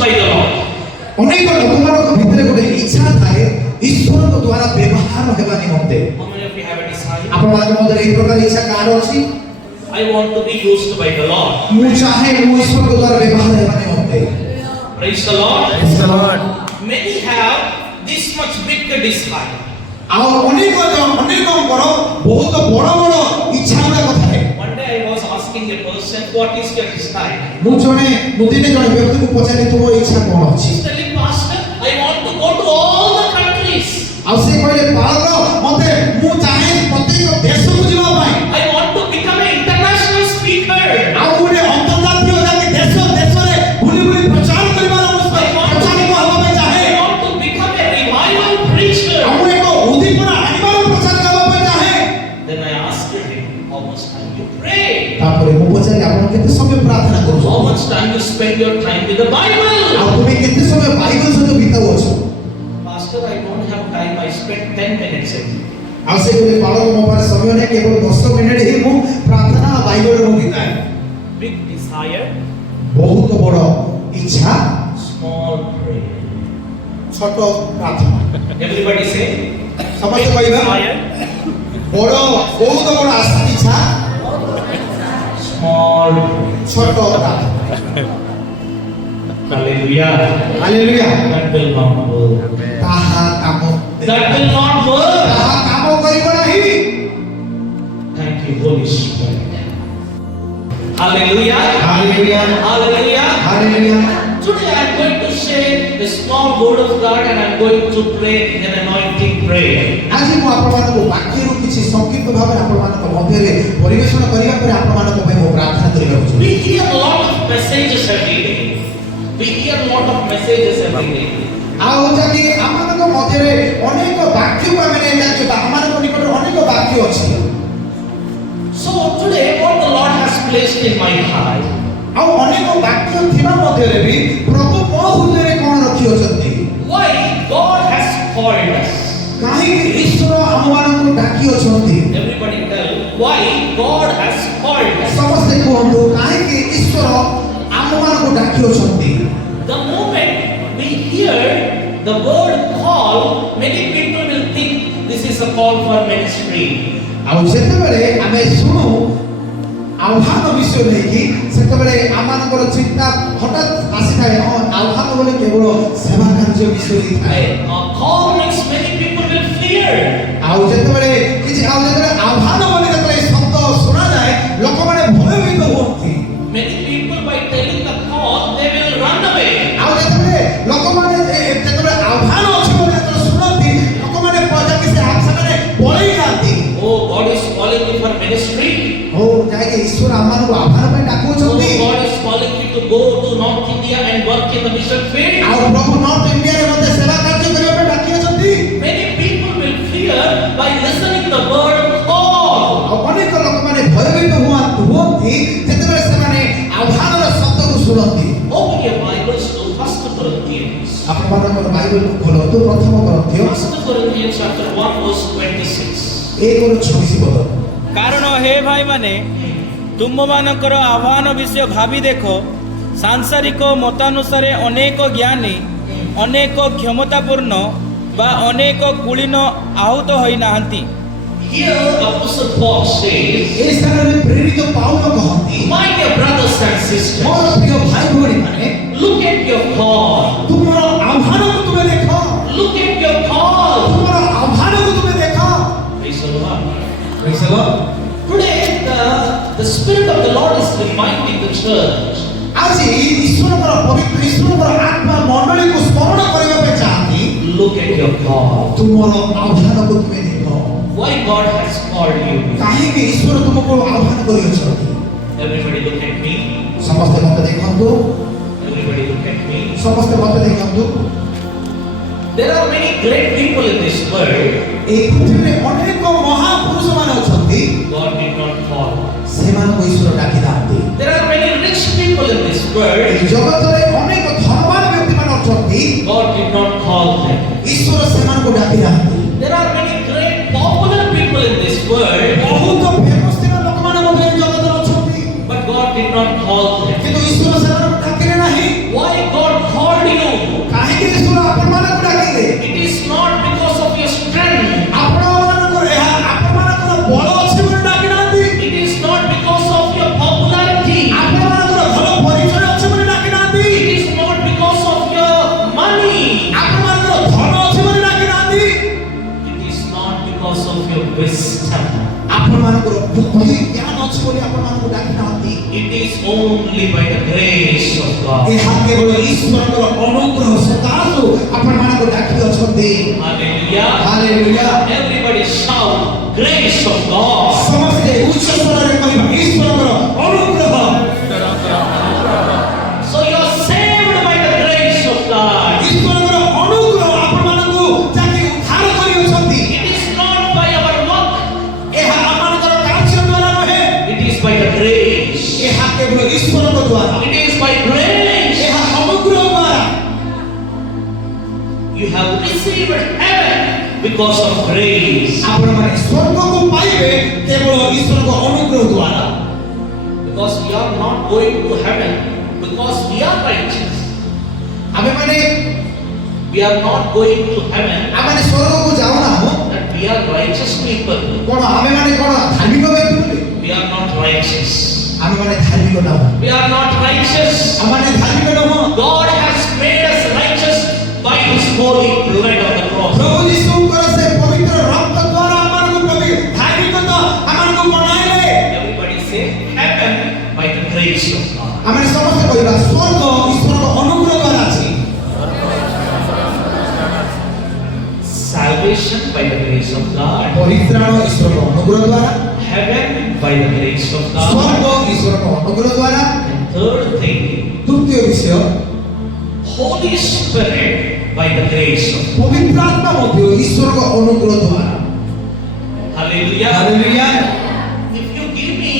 by the Lord. ଅନେକ ଲୋକମାନଙ୍କ ଭିତରେ ଗୋଟେ ଇଚ୍ଛା ଥାଏ ଈଶ୍ୱରଙ୍କ ଦ୍ୱାରା ବ୍ୟବହାର ହେବା ନିମନ୍ତେ। How many of you have a desire? ଆପଣମାନଙ୍କ ମଧ୍ୟରେ ଏହି ପ୍ରକାର ଇଚ୍ଛା କାହାର ଅଛି? I want to be used by the Lord. ମୁଁ ଚାହେଁ ମୁଁ ଈଶ୍ୱରଙ୍କ ଦ୍ୱାରା ବ୍ୟବହାର ହେବା ନିମନ୍ତେ। Praise the Lord. Praise the Lord. Many have this much big desire. ଆଉ ଅନେକଙ୍କର ବହୁତ ବଡ଼ ବଡ଼ ଇଚ୍ଛା ଗୁଡ଼ାକ ଥାଏ। One day I was asking a person, what is your desire? ମୁଁ ଦିନେ ଜଣେ ବ୍ୟକ୍ତିକୁ ପଚାରି ତୁମ ଇଚ୍ଛା କ'ଣ ଅଛି? He's telling, Pastor, I want to go to all the countries. ଆଉ ସେ କହିଲେ ବାଳକ ମତେ ମୁଁ ଚାହେଁ ପ୍ରତ୍ୟେକ ଦେଶକୁ ଯିବା ପାଇଁ। I want to become an international speaker. ଆଉ ଗୋଟେ ଅନ୍ତର୍ଜାତୀୟ ଯାଇକି ଦେଶରେ ବୁଲି ପ୍ରଚାର କରିବାର ପ୍ରଚାରକ ହେବା ପାଇଁ ଚାହେଁ। I want to become a revival preacher. ଆଉ ମୁଁ ଏକ ଉଦ୍ଦୀପନା ଆଣିବାର ପ୍ରଚାରକ ହେବା ପାଇଁ ଚାହେଁ। Then I asked him, how much time you pray? ତାପରେ ମୁଁ ପଚାରି ଆପଣ କେତେ ସମୟ ପ୍ରାର୍ଥନା କରୁଛ? How much time you spend your time with the Bible? ଆଉ ତୁମେ କେତେ ସମୟ ବାଇବଲ ସହିତ ବିତାଉଛ? Pastor, I don't have time. I spend 10 minutes a day. ଆଉ ସେ କହିଲେ ବାଳକ ମୋ ପାଖରେ ସମୟ ନାହିଁ କେବଳ 10 ମିନିଟ୍ ହିଁ ମୁଁ ପ୍ରାର୍ଥନା ବାଇବଲରେ ମୁଁ ବିତାଏ। Big desire, ବହୁତ ବଡ଼ ଇଚ୍ଛା, small prayer. ଛୋଟ ପ୍ରାର୍ଥନା। Everybody say, ସମସ୍ତେ big କହିବା desire, ବଡ଼ ବହୁତ ବଡ଼ ଆଶା ଇଚ୍ଛା, small prayer. ଛୋଟ ପ୍ରାର୍ଥନା। Hallelujah. Hallelujah. That will not work. ତାହା କାମ That will not work. ତାହା କାମ କରିବ ନାହିଁ। Thank you, Holy Spirit. Hallelujah. Hallelujah Hallelujah. Hallelujah. Today I am going to share a small word of God and I am going to pray an anointing prayer. ଆଜି ମୁଁ ଆପଣମାନଙ୍କୁ ବାକ୍ୟରୁ କିଛି ସଂକ୍ଷିପ୍ତ ଭାବରେ ଆପଣମାନଙ୍କ ମଧ୍ୟରେ ପରିବେଷଣ କରିବା ପରେ ଆପଣମାନଙ୍କ ପାଇଁ ମୁଁ ପ୍ରାର୍ଥନା କରିବାକୁ ଚାହୁଁଛି। We hear a lot of messages every day. We hear a lot of messages every day. ଆଉ ଯଦି ଆମମାନଙ୍କ ମଧ୍ୟରେ ଅନେକ ବାକ୍ୟକୁ ଆମେ ନେଇଯାଉଛୁ ବା ଆମମାନଙ୍କ ନିକଟରେ ଅନେକ ବାକ୍ୟ ଅଛି। So today what the Lord has placed in my heart, ଆଉ ଅନେକ ବାକ୍ୟ ଥିବା ମଧ୍ୟରେ ବି ପ୍ରଭୁ ମୋ ହୃଦୟରେ କ'ଣ ରଖିଅଛନ୍ତି? why God has called us. କାହିଁକି ଈଶ୍ୱର ଆମମାନଙ୍କୁ ଡାକିଅଛନ୍ତି? Everybody tell why God has called us. ସମସ୍ତେ କୁହନ୍ତୁ କାହିଁକି ଈଶ୍ୱର ଆମମାନଙ୍କୁ ଡାକିଅଛନ୍ତି? The moment we hear the word call, many people will think this is a call for ministry. ଆଉ ଯେତେବେଳେ ଆମେ ଶୁଣୁ ଆହ୍ୱାନ ବିଷୟ ନେଇକି ସେତେବେଳେ ଆମମାନଙ୍କର ଚିନ୍ତା ହଠାତ୍ ଆସିଥାଏ ଆହ୍ୱାନ ବୋଲି କେବଳ ସେବା କାର୍ଯ୍ୟ ବିଷୟରେ ଥାଏ। Call means many people will fear. ଆଉ ଯେତେବେଳେ ଆହ୍ୱାନ ବୋଲି ଯେତେବେଳେ ଶବ୍ଦ ଶୁଣାଯାଏ ଲୋକମାନେ ଭୟଭୀତ ହୁଅନ୍ତି। Many people by telling the call they will run away. ଆଉ ଯେତେବେଳେ ଲୋକମାନେ ଯେତେବେଳେ ଆହ୍ୱାନ ଅଛି ବୋଲି ଯେତେବେଳେ ଶୁଣନ୍ତି ଲୋକମାନେ ଯାଇକି ସେମାନେ ପଳେଇ ଯାଆନ୍ତି। Oh, God is calling me for ministry. ଓ ଯାଇକି ଈଶ୍ୱର ଆମମାନଙ୍କୁ ଆହ୍ୱାନ ପାଇଁ Oh, ଡାକୁଛନ୍ତି। God is calling me to go to North India and work in the mission field. ଆଉ ପ୍ରଭୁ ନର୍ଥ ଇଣ୍ଡିଆରେ ମୋତେ ସେବା କାର୍ଯ୍ୟ କରିବା ପାଇଁ ଡାକିଅଛନ୍ତି। Many people will fear by listening the word call. ଆଉ ଅନେକ ଲୋକମାନେ ଭୟଭୀତ ହୁଅନ୍ତି ଯେତେବେଳେ ସେମାନେ ଆହ୍ୱାନର ଶବ୍ଦକୁ ଶୁଣନ୍ତି। Open your Bibles to 1 Corinthians. ଆପଣମାନଙ୍କର ବାଇବଲକୁ ଖୋଲନ୍ତୁ ପ୍ରଥମ କରନ୍ଥିୟ 1 Corinthians chapter 1 verse 26. 1:26 ପଦ। କାରଣ ହେ ଭାଇମାନେ ତୁମମାନଙ୍କର ଆହ୍ୱାନ ବିଷୟ ଭାବି ଦେଖ, ସାଂସାରିକ ମତାନୁସାରେ ଅନେକ ଜ୍ଞାନୀ, ଅନେକ କ୍ଷମତାପୂର୍ଣ୍ଣ ବା ଅନେକ କୁଳୀନ ଆହୁତ ହୋଇନାହାନ୍ତି। Here Apostle Paul says, ଏ ସ୍ଥାନରେ ପ୍ରେରିତ ପାଉଲ କହନ୍ତି, my dear brothers and sisters, ମୋର ପ୍ରିୟ ଭାଇ ଭଉଣୀମାନେ look at your call. ତୁମର ଆହ୍ୱାନକୁ ତୁମେ ଦେଖ। Look at your call. ତୁମର ଆହ୍ୱାନକୁ ତୁମେ ଦେଖ। Praise the Lord. Praise the Lord. Today the Spirit of the Lord is reminding the church. ଆଜି ଈଶ୍ୱରଙ୍କର ଆତ୍ମା ମଣ୍ଡଳୀକୁ ସ୍ମରଣ କରିବା ପାଇଁ ଚାହାନ୍ତି। Look at your call. ତୁମର ଆହ୍ୱାନକୁ ତୁମେ ଦେଖ। Why God has called you. କାହିଁକି ଈଶ୍ୱର ତୁମକୁ ଆହ୍ୱାନ କରିଅଛନ୍ତି? Everybody look at me. ସମସ୍ତେ ମୋତେ ଦେଖନ୍ତୁ। Everybody look at me. ସମସ୍ତେ ମୋତେ ଦେଖନ୍ତୁ। There are many great people in this world. এই ପୃଥିବୀରେ ଅନେକ ମହାପୁରୁଷମାନେ ଅଛନ୍ତି। God did not call. ସେମାନଙ୍କୁ ଈଶ୍ୱର ଡାକି ନାହାନ୍ତି। There are many rich people in this এই world. ଜଗତରେ ଅନେକ ଧନବାନ ବ୍ୟକ୍ତିମାନେ ଅଛନ୍ତି। God did not call them. ଈଶ୍ୱର ସେମାନଙ୍କୁ ଡାକି ନାହାନ୍ତି। There are many great popular people in this world. ବହୁତ ଫେମସ୍ ଥିବା ଲୋକମାନେ ମଧ୍ୟ ଏହି ଜଗତରେ ଅଛନ୍ତି। But God did not call them. କିନ୍ତୁ ଈଶ୍ୱର ସେମାନଙ୍କୁ ଡାକିଲେ ନାହିଁ। Why God called God. ଏହା କେବଳ ଈଶ୍ୱରଙ୍କର ଅନୁଗ୍ରହ ସକାଶୁ ଆପଣମାନଙ୍କୁ ଡାକି ଅଛନ୍ତି। Hallelujah. Hallelujah. Everybody shout, grace of God. ସମସ୍ତେ ଉଚ୍ଚ ସ୍ୱରରେ କହିବା ଈଶ୍ୱରଙ୍କର ଅନୁଗ୍ରହ। So you are saved by the grace of God. ଈଶ୍ୱରଙ୍କର ଅନୁଗ୍ରହ ଆପଣମାନଙ୍କୁ ଯାକି ଉଦ୍ଧାର କରିଅଛନ୍ତି। It is not by our work, ଏହା ଆମମାନଙ୍କର କାର୍ଯ୍ୟ ଦ୍ୱାରା ନୁହେଁ, it is by the grace. ଏହା କେବଳ ଈଶ୍ୱରଙ୍କ ଦ୍ୱାରା। It is by grace. ଏହା ଅନୁଗ୍ରହ ଦ୍ୱାରା। You have received heaven because of grace. ଆପଣମାନେ ସ୍ୱର୍ଗକୁ ପାଇବେ କେବଳ ଈଶ୍ୱରଙ୍କ ଅନୁଗ୍ରହ ଦ୍ୱାରା। Because we are not going to heaven because we are righteous. ଆମେମାନେ We are not going to heaven ଆମମାନେ ସ୍ୱର୍ଗକୁ ଯାଉନାହୁଁ that we are righteous people. କଣ ଆମେମାନେ କଣ ଧାର୍ମିକ ବ୍ୟକ୍ତି ବୋଲି? We are not righteous. ଆମେମାନେ ଧାର୍ମିକ ନାହୁଁ। We are not righteous. ଆମମାନେ ଧାର୍ମିକ ନୁହଁ। God has made us righteous by His holy blood on the cross. ପ୍ରଭୁ ଯୀଶୁଙ୍କର ସେ ପବିତ୍ର ରକ୍ତ ଦ୍ୱାରା ଆମମାନଙ୍କୁ ଧାର୍ମିକତା ଆମମାନଙ୍କୁ ବନାଇଲେ। Everybody say heaven by the grace of God. ଆମେ ସମସ୍ତେ କହିବା ସ୍ୱର୍ଗ ଈଶ୍ୱରଙ୍କ ଅନୁଗ୍ରହ ଦ୍ୱାରା ଅଛି। Salvation by the grace of God. ପରିତ୍ରାଣ ଈଶ୍ୱରଙ୍କ ଅନୁଗ୍ରହ ଦ୍ୱାରା। Heaven by the grace of God. ସ୍ୱର୍ଗ ଈଶ୍ୱରଙ୍କ ଅନୁଗ୍ରହ ଦ୍ୱାରା। And third thing, ତୃତୀୟ ବିଷୟ Holy Spirit by the grace of God. ପବିତ୍ର ଆତ୍ମା ମଧ୍ୟ ଈଶ୍ୱରଙ୍କ ଅନୁଗ୍ରହ ଦ୍ୱାରା। Hallelujah. Hallelujah. If you give me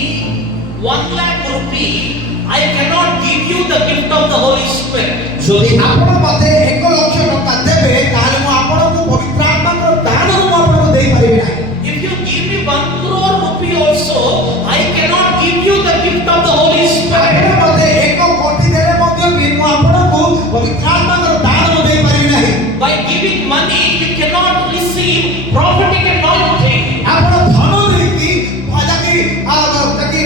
1 lakh rupee, I cannot give you the gift of the Holy Spirit. ଯଦି ଆପଣ ମୋତେ 1 ଲକ୍ଷ ଟଙ୍କା ଦେବେ ତାହେଲେ ମୁଁ ଆପଣଙ୍କୁ ପବିତ୍ର ଆତ୍ମାଙ୍କର ଦାନକୁ ମୁଁ ଆପଣଙ୍କୁ ଦେଇପାରିବି ନାହିଁ। If you give me 1 crore rupee also, I cannot give you the gift of the Holy Spirit. ଆପଣ ମୋତେ 1 କୋଟି ଦେଲେ ମଧ୍ୟ ବି ମୁଁ ଆପଣଙ୍କୁ ପବିତ୍ର ଆତ୍ମାଙ୍କର ଦାନ ମୁଁ ଦେଇପାରିବି ନାହିଁ। By giving money, you cannot receive prophetic anointing. ଆପଣ ଧନ ଦେଇକି ଯାକି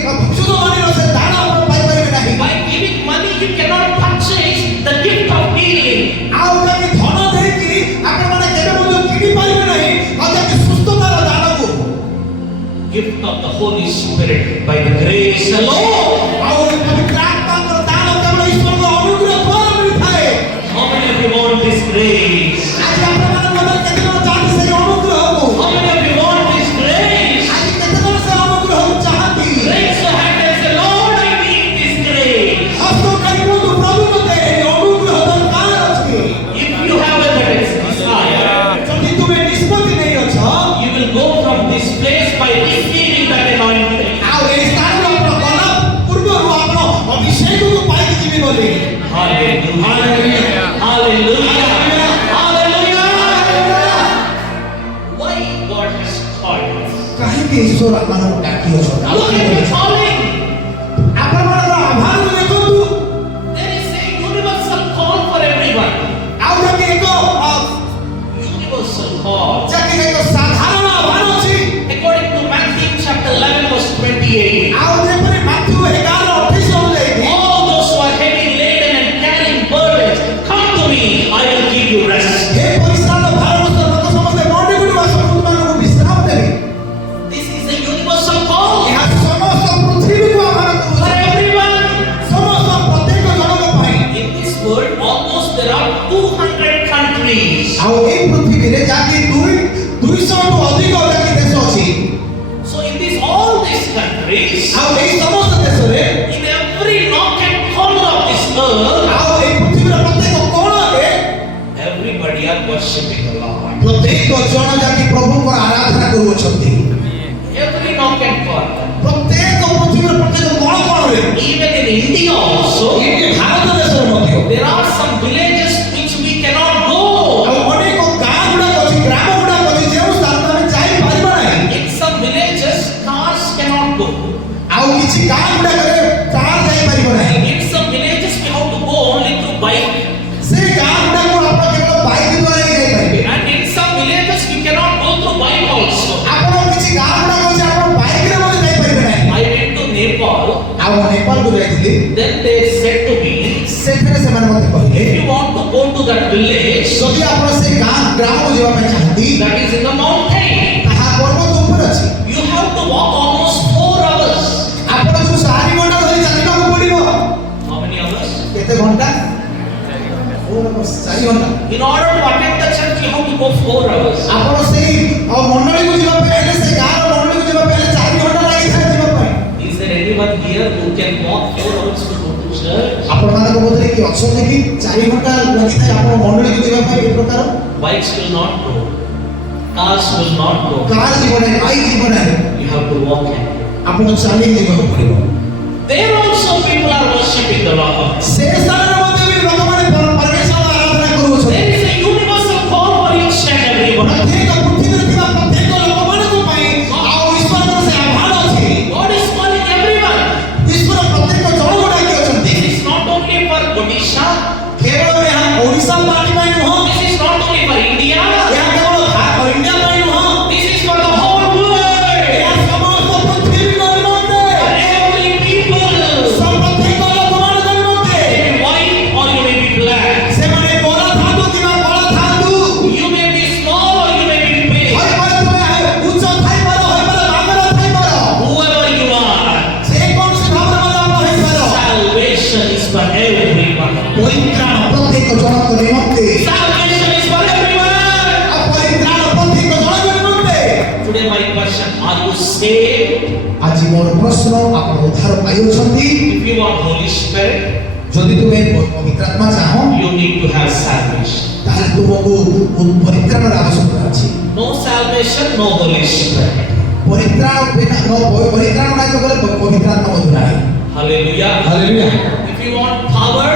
ଭବିଷ୍ୟତବାଣୀର ସେ ଦାନ ଆପଣ ପାଇପାରିବେ ନାହିଁ। By giving money, you cannot purchase the gift of healing. ଆଉ ଯାକି ଧନ ଦେଇକି ଆପଣମାନେ କେବେ ମଧ୍ୟ କିଣି ପାରିବେ ନାହିଁ ଆଉ ଯାକି ସୁସ୍ଥତାର ଦାନକୁ। Gift of the Holy Spirit by the grace alone. ଆଉ ଏ ପବିତ୍ର ଆତ୍ମାଙ୍କର ଦାନ କେବଳ ଈଶ୍ୱରଙ୍କ ଅନୁଗ୍ରହ ଦ୍ୱାରା ମିଳିଥାଏ। How many of you want this grace? ଆଜି ଆପଣମାନଙ୍କ ମଧ୍ୟରେ କେତେ ଜଣ ଚାହାନ୍ତି ସେହି ଅନୁଗ୍ରହକୁ? How many of you want this grace? ଆଜି କେତେ ଜଣ ସେ ଅନୁଗ୍ରହକୁ ଚାହାନ୍ତି? Raise your hand and say, Lord, I need this grace. ହସ୍ତ ଉଠାଇ କୁହନ୍ତୁ, ପ୍ରଭୁ ମୋତେ ଏହି ଅନୁଗ୍ରହ ଦରକାର ଅଛି। If you have a desire, ଯଦି ତୁମେ ନିଷ୍ପତ୍ତି ନେଇଅଛ you will go from this place by receiving that anointing. ଆଉ ଏହି ସ୍ଥାନରୁ ଆପଣ ଗଲା ପୂର୍ବରୁ ଆପଣ ଅଭିଷେକକୁ ପାଇକି ଯିବେ ବୋଲି। Hallelujah. Hallelujah. Hallelujah. Why God has called us? କାହିଁକି ଈଶ୍ୱର ଆମମାନଙ୍କୁ ଡାକିଅଛନ୍ତି? Look at the calling. ଆପଣମାନଙ୍କର ଆହ୍ୱାନକୁ ଦେଖନ୍ତୁ। There is a universal call for everyone. ଆଉ ଯାକି ଏକ Universal call. ଯାକି ଏକ ସାଧାରଣ ଆହ୍ୱାନ ଅଛି। According to Matthew chapter 11 verse 28. ଆଉ ଯେପରି ମାଥ୍ୟୁ 11:28 ଅନୁଯାୟୀ All those who are heavy laden and carrying burdens, come to me, I will give you rest. ହେ ପରିଶ୍ରାନ୍ତ ଭାରଗ୍ରସ୍ତ ଲୋକ ସମସ୍ତେ ମଣ୍ଡିକୁ ଆସ, ମୁଁ ତୁମମାନଙ୍କୁ ବିଶ୍ରାମ ଦେବି। This is a universal call ଏହା ସମସ୍ତ ପୃଥିବୀକୁ ଆହ୍ୱାନ for କରୁଛି। everyone. ସମସ୍ତ ପ୍ରତ୍ୟେକ ଜଣଙ୍କ ପାଇଁ। In this world, almost there are 200 countries. ଆଉ ଏହି ପୃଥିବୀରେ ଯାକି 200ଠୁ ଅଧିକ ଯାକି ଦେଶ ଅଛି। So in all these countries, ଆଉ ଏହି ସମସ୍ତ ଦେଶରେ in every nook and corner of this earth, ଆଉ ଏହି ପୃଥିବୀର ପ୍ରତ୍ୟେକ କୋଣରେ everybody are worshiping the Lord. ପ୍ରତ୍ୟେକ ଜଣ ଯାକି ପ୍ରଭୁଙ୍କର ଆରାଧନା କରୁଅଛନ୍ତି। Every nook and corner. ପ୍ରତ୍ୟେକ ପୃଥିବୀର ପ୍ରତ୍ୟେକ କୋଣରେ Even in India also, ଏଠି ଭାରତ ଦେଶରେ ମଧ୍ୟ there are some villages which we cannot go. ଆଉ ଅନେକ ଗାଁ ଗୁଡାକ ଅଛି, ଗ୍ରାମ ଗୁଡାକ ଅଛି ଯେଉଁ ସ୍ଥାନକୁ ଆମେ ଯାଇପାରିବା ନାହିଁ। In some villages, cars cannot go. ଆଉ କିଛି ଗାଁ ଗୁଡାକରେ କାର ଯାଇପାରିବ ନାହିଁ। In some villages, we have to go only through bike. ସେ ଗାଁ ଗୁଡାକ ଆପଣ କେବଳ ବାଇକ ଦ୍ୱାରା ହିଁ ଯାଇପାରିବେ। And in some villages, we cannot go through bike also. ଆପଣ କିଛି ଗାଁ ଗୁଡାକ ଅଛି ଆପଣ ବାଇକରେ ମଧ୍ୟ ଯାଇପାରିବେ ନାହିଁ। I went to Nepal. ଆଉ ନେପାଳକୁ ଯାଇଥିଲି, Then they said to me, ସେଠାରେ ସେମାନେ ମୋତେ କହିଲେ if you want to go to that village ଯଦି ଆପଣ ସେ ଗ୍ରାମକୁ ଯିବା ପାଇଁ ଚାହାନ୍ତି that is in the mountain, ତାହା ପର୍ବତ ଉପରେ ଅଛି, you have to walk almost 4 hours. ଆପଣଙ୍କୁ 4 ଘଣ୍ଟା ଧରି ଚାଲିବାକୁ ପଡିବ। How many hours? କେତେ କେତେ ଘଣ୍ଟା 4 ଘଣ୍ଟା In order to attend the church, you have to go 4 hours. ଆପଣ ସେଇ ମଣ୍ଡଳୀକୁ ଯିବା ପାଇଁ ହେଲେ ସେ ଗାଁର ମଣ୍ଡଳୀକୁ ଯିବା ପାଇଁ ହେଲେ 4 ଘଣ୍ଟା ଲାଗିଥାଏ ଯିବା ପାଇଁ Is there anyone here who can walk 4 hours to go to church? ଆପଣମାନଙ୍କ ମଧ୍ୟରେ କି ଅଛନ୍ତି କି 4 ଘଣ୍ଟା ଲାଗିଥାଏ ଆପଣ ମଣ୍ଡଳୀକୁ ଯିବା ପାଇଁ ଏ ପ୍ରକାର Bikes will not go. Cars will not go. Car ଯିବ ନାହିଁ ବାଇକ୍ ଯିବ ନାହିଁ You have to walk in. ଆପଣ ଚାଲିକି ଯିବାକୁ ପଡ଼ିବ There also people are worshipping the Lord. ସେ ସ୍ଥାନରେ ମଧ୍ୟ ବି ଲୋକମାନେ ପରମେଶ୍ୱରଙ୍କ ଆରାଧନା କରୁଛନ୍ତି There is a universal call for each and everyone. ପ୍ରତ୍ୟେକ ପୃଥିବୀରେ ଥିବା ପ୍ରତ୍ୟେକ ଲୋକମାନଙ୍କ ପାଇଁ ଆଉ ଈଶ୍ୱରଙ୍କର ସେ ଆହ୍ୱାନ ଅଛି God is calling everyone. ଈଶ୍ୱର ପ୍ରତ୍ୟେକ ଜଣକୁ ଡାକି ଅଛନ୍ତି This is not only for Odisha. କେବଳ ଏହା ଓଡ଼ିଶା ମାଟି ପାଇଁ ନୁହଁ This is not only for India. ଏହା କେବଳ ଇଣ୍ଡିଆ ପାଇଁ ନୁହଁ This is for the whole world. ଏହା ସମସ୍ତ ପୃଥିବୀର ନିମନ୍ତେ For every people. ପ୍ରତ୍ୟେକ ଲୋକମାନଙ୍କ ନିମନ୍ତେ You may be white or you may be black. ସେମାନେ ଗୋରା ଥାନ୍ତୁ କିମ୍ବା କଳା ଥାନ୍ତୁ You may be small or you may be big. ହୋଇପାରେ ତୁମେ ଉଚ୍ଚ ଥାଇପାର ହୋଇପାରେ ବାମନ ଥାଇପାର Whoever you are, ଯେକୌଣସି ଭାବରେ ମଧ୍ୟ ଆପଣ ହୋଇପାର salvation is for everyone. ପରିତ୍ରାଣ ପ୍ରତ୍ୟେକ ଜଣଙ୍କ ନିମନ୍ତେ Salvation is for everyone. ଆଉ ପରିତ୍ରାଣ ପ୍ରତ୍ୟେକ ଜଣଙ୍କ ନିମନ୍ତେ Today my question, are you saved? ଆଜି ମୋର ପ୍ରଶ୍ନ ଆପଣ ଉଦ୍ଧାର ପାଇଅଛନ୍ତି If you want Holy Spirit, ଯଦି ତୁମେ ପବିତ୍ର ଆତ୍ମା ଚାହଁ you need to have salvation. ତାହେଲେ ତୁମକୁ ପରିତ୍ରାଣର ଆବଶ୍ୟକତା ଅଛି No salvation, no Holy Spirit. ପରିତ୍ରାଣ ବିନା ପରିତ୍ରାଣ ନାହିଁ ତ ଗଲେ ପବିତ୍ର ଆତ୍ମା ମଧ୍ୟ ନାହିଁ Hallelujah. Hallelujah If you want power,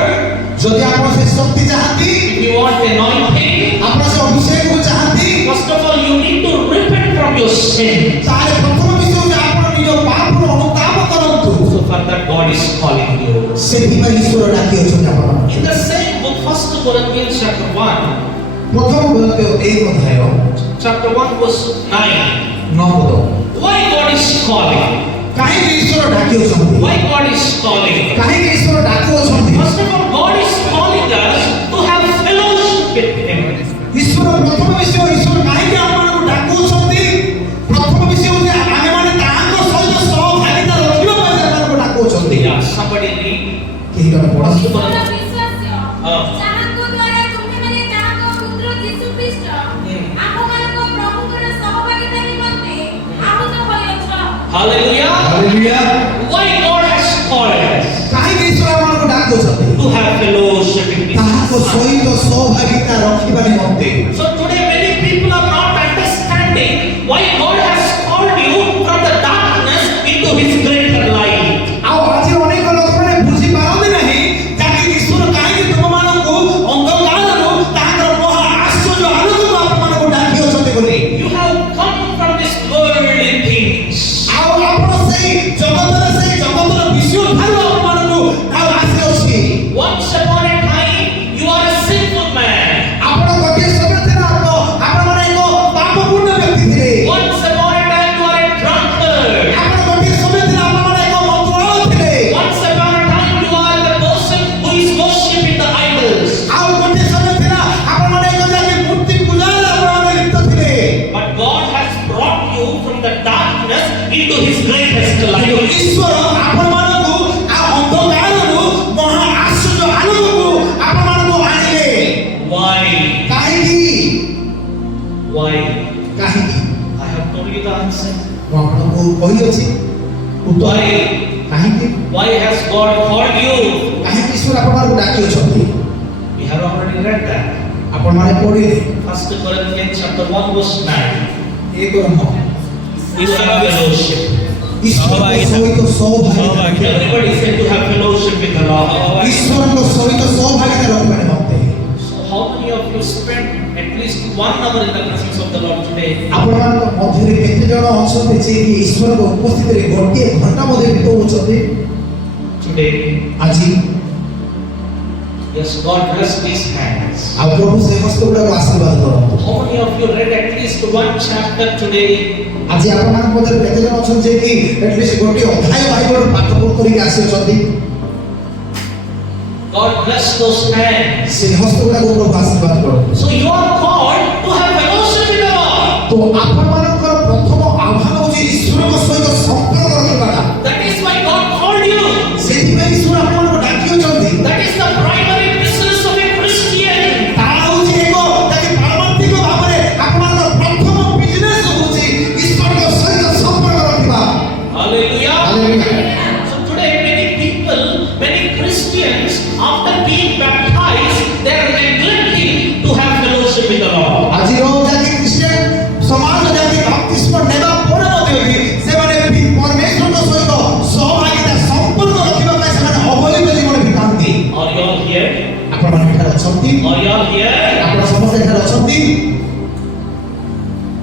ଯଦି ଆପଣ ସେ ଶକ୍ତି ଚାହାନ୍ତି if you want anointing, ଆପଣ ସେ ଅଭିଷେକକୁ ଚାହାନ୍ତି first of all you need to repent from your sin. ତାହେଲେ ପ୍ରଥମ ବିଷୟ ହେଉଛି ଆପଣ ନିଜ ପାପର ଅନୁତାପ କରନ୍ତୁ So for that God is calling you. ସେଥିପାଇଁ ଈଶ୍ୱର ଡାକି ଅଛନ୍ତି ଆପଣ In the same book, 1 Corinthians chapter 1, ପ୍ରଥମ କୋରିନ୍ଥୀୟ 1 ଅଧ୍ୟାୟ chapter 1 verse 9. 9 ପଦ Why God is calling? କାହିଁକି ଈଶ୍ୱର ଡାକି ଅଛନ୍ତି Why God is calling? କାହିଁକି ଈଶ୍ୱର ଡାକୁ ଅଛନ୍ତି First of all, God is calling us to have fellowship with Him. ଈଶ୍ୱର ପ୍ରଥମ ବିଷୟ ଈଶ୍ୱର କାହିଁକି ଆମମାନଙ୍କୁ ଡାକୁଛନ୍ତି ପ୍ରଥମ ବିଷୟ ହେଉଛି ଆମେମାନେ ତାଙ୍କ ସହିତ ସହଭାଗିତା ରଖିବା ପାଇଁ ସେମାନଙ୍କୁ ଡାକୁଛନ୍ତି Yeah, somebody read. କେହି ଜଣେ ପଢ଼ନ୍ତୁ ଯାହାଙ୍କ ଦ୍ୱାରା ତୁମେମାନେ ତାହାଙ୍କ ପୁତ୍ର ଯୀଶୁ ଖ୍ରୀଷ୍ଟ ଆମମାନଙ୍କ ପ୍ରଭୁଙ୍କର ସହଭାଗିତା ନିମନ୍ତେ ଆହୁତ ହୋଇଅଛ। Hallelujah. Hallelujah Why God has called us କାହିଁକି ଈଶ୍ୱର ଆମମାନଙ୍କୁ ଡାକୁଛନ୍ତି to have fellowship with ତାହାଙ୍କ Him? ସହିତ ସହଭାଗିତା ରଖିବା ନିମନ୍ତେ So today many people are not understanding why God has called you from the darkness into His greater light. ଆଉ ଆଜି ଅନେକ ଲୋକମାନେ ବୁଝି ପାରନ୍ତି ନାହିଁ ଯାହାକି ଈଶ୍ୱର କାହିଁକି ତୁମମାନଙ୍କୁ ଅନ୍ଧକାରରୁ ତାଙ୍କର ମହା ଆଶ୍ଚର୍ଯ୍ୟ ଆଲୋକକୁ ଆପଣମାନଙ୍କୁ ଡାକି ଅଛନ୍ତି ବୋଲି You have come from this worldly things. ଆଉ ଆପଣ ସେଇ ଜଗତର ବିଷୟ ଠାରୁ ଆପଣମାନଙ୍କୁ ଆଉ ଆସିଅଛି Once upon a time, you are a sinful man. ଆପଣ ଗୋଟିଏ ସମୟ ଥିଲା ଆପଣମାନେ ଏକ ପାପପୂର୍ଣ୍ଣ ବ୍ୟକ୍ତି ଥିଲେ Once upon a time, you are a drunkard. ଆପଣ ଗୋଟିଏ ସମୟ ଥିଲା ଆପଣମାନେ ଏକ ମନ୍ତୁଆଳ ଥିଲେ Once upon a time, you are the person who is worshiping the idols. ଆଉ ଗୋଟିଏ ସମୟ ଥିଲା ଆପଣମାନେ ଏକ ଯାକି ମୂର୍ତ୍ତି ପୂଜାରେ ଆପଣମାନେ ଲିପ୍ତ ଥିଲେ But God has brought you from the darkness into His greatest light. ଈଶ୍ୱର ଆପଣମାନଙ୍କୁ ଆଉ ଅନ୍ଧକାରରୁ ମହା ଆଶ୍ଚର୍ଯ୍ୟ ଆଲୋକକୁ ଆପଣମାନଙ୍କୁ ଆଣିଲେ Why? କାହିଁକି Why? କାହିଁକି I have told you the answer. ମୁଁ ଆପଣଙ୍କୁ କହିଅଛି ଉତ୍ତର Why? କାହିଁକି Why has God called you? କାହିଁକି ଈଶ୍ୱର ଆପଣଙ୍କୁ ଡାକିଅଛନ୍ତି We have already read that. ଆପଣମାନେ ପଢ଼ିଲେ 1 Corinthians chapter 1 verse 9. ଏକ ନୁହଁ You have fellowship. ଈଶ୍ୱରଙ୍କ ସହିତ ସହଭାଗିତା Everybody said to have fellowship with the Lord. ଈଶ୍ୱରଙ୍କ ସହିତ ସହଭାଗିତା ରଖିବା ନିମନ୍ତେ So how many of you spend at least 1 hour in the presence of the Lord today? ଆପଣମାନଙ୍କ ମଧ୍ୟରେ କେତେ ଜଣ ଅଛନ୍ତି ଯେ କି ଈଶ୍ୱରଙ୍କ ଉପସ୍ଥିତିରେ ଗୋଟିଏ ଘଣ୍ଟା ମଧ୍ୟ ବିତାଉଛନ୍ତି Today, ଆଜି yes, God bless these hands. ଆଉ ପ୍ରଭୁ ସେ ହସ୍ତଗୁଡ଼ାକୁ ଆଶୀର୍ବାଦ କରନ୍ତୁ How many of you read at least 1 chapter today? ଆଜି ଆପଣମାନଙ୍କ ମଧ୍ୟରେ କେତେ ଜଣ ଅଛନ୍ତି ଯେ କି ଏଟଲିଷ୍ଟ ଗୋଟିଏ ଅଧ୍ୟାୟ ବାଇବଲର ପାଠ କରିକି ଆସିଅଛନ୍ତି God bless those hands. ସେ ହସ୍ତଗୁଡ଼ାକୁ ପ୍ରଭୁ ଆଶୀର୍ବାଦ କରନ୍ତୁ So you are called to have fellowship with the Lord. ତ ଆପଣମାନଙ୍କର ପ୍ରଥମ ଆହ୍ୱାନ ହେଉଛି ଈଶ୍ୱରଙ୍କ ସହିତ ସମ୍ପର୍କ ରଖିବାଟା That is why God called you. ସେଥିପାଇଁ ଈଶ୍ୱର ଆପଣମାନଙ୍କୁ ଡାକିଅଛନ୍ତି That is the being baptized, they are neglecting to have fellowship with the Lord. ଆଜି ଯାକି ଖ୍ରୀଷ୍ଟିଆନ ସମାଜ ଯାକି ବାପ୍ତିସ୍ମ ନେବା ପରେ ମଧ୍ୟ ବି ସେମାନେ ପରମେଶ୍ୱରଙ୍କ ସହିତ ସହଭାଗିତା ସମ୍ପର୍କ ରଖିବା ପାଇଁ ସେମାନେ ଅବହେଳିତ ଜୀବନ ବିତାନ୍ତି। Are you all here? ଆପଣମାନେ ଏଠାରେ ଅଛନ୍ତି? Are you all here? ଆପଣ ସମସ୍ତେ ଏଠାରେ ଅଛନ୍ତି?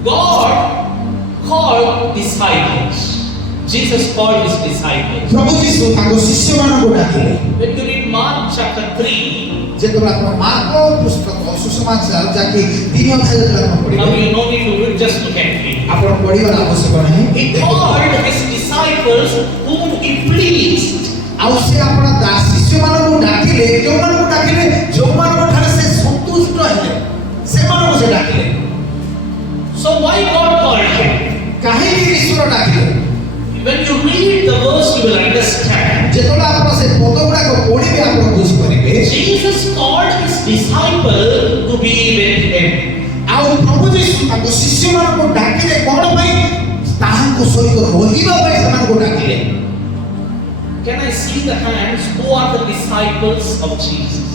God called disciples. Jesus called his disciples. ପ୍ରଭୁ ଯୀଶୁ ତାଙ୍କ ଶିଷ୍ୟମାନଙ୍କୁ ଡାକିଲେ। When you read Mark chapter 3, ଯେତେବେଳେ ଆପଣ ମାର୍କ ପୁସ୍ତକ ସୁସମାଚାର ଯାକି 3 ଅଧ୍ୟାୟ ଯେତେବେଳେ ଆପଣ now ପଢ଼ିବେ you no need to read, just look at me. ଆପଣ ପଢ଼ିବାର ଆବଶ୍ୟକ ନାହିଁ। He called his disciples whom he pleased. ଆଉ ସେ ଆପଣ ଶିଷ୍ୟମାନଙ୍କୁ ଡାକିଲେ ଯେଉଁମାନଙ୍କ ଠାରେ ସେ ସନ୍ତୁଷ୍ଟ ହେଲେ ସେମାନଙ୍କୁ ସେ ଡାକିଲେ। So why God called him? କାହିଁକି ଈଶ୍ୱର ଡାକିଲେ? When you read the verse, you will understand. ଯେତେବେଳେ ଆପଣ ସେ ପଦଗୁଡାକ ପଢ଼ିବେ ଆପଣ ବୁଝିପାରିବେ। Jesus called his disciple to be with him. ଆଉ ପ୍ରଭୁ ଯୀଶୁ ତାଙ୍କ ଶିଷ୍ୟମାନଙ୍କୁ ଡାକିଲେ କ'ଣ ପାଇଁ? ତାହାଙ୍କ ସହିତ ରହିବା ପାଇଁ ସେମାନଙ୍କୁ ଡାକିଲେ। Can I see the hands? Who are the disciples of Jesus?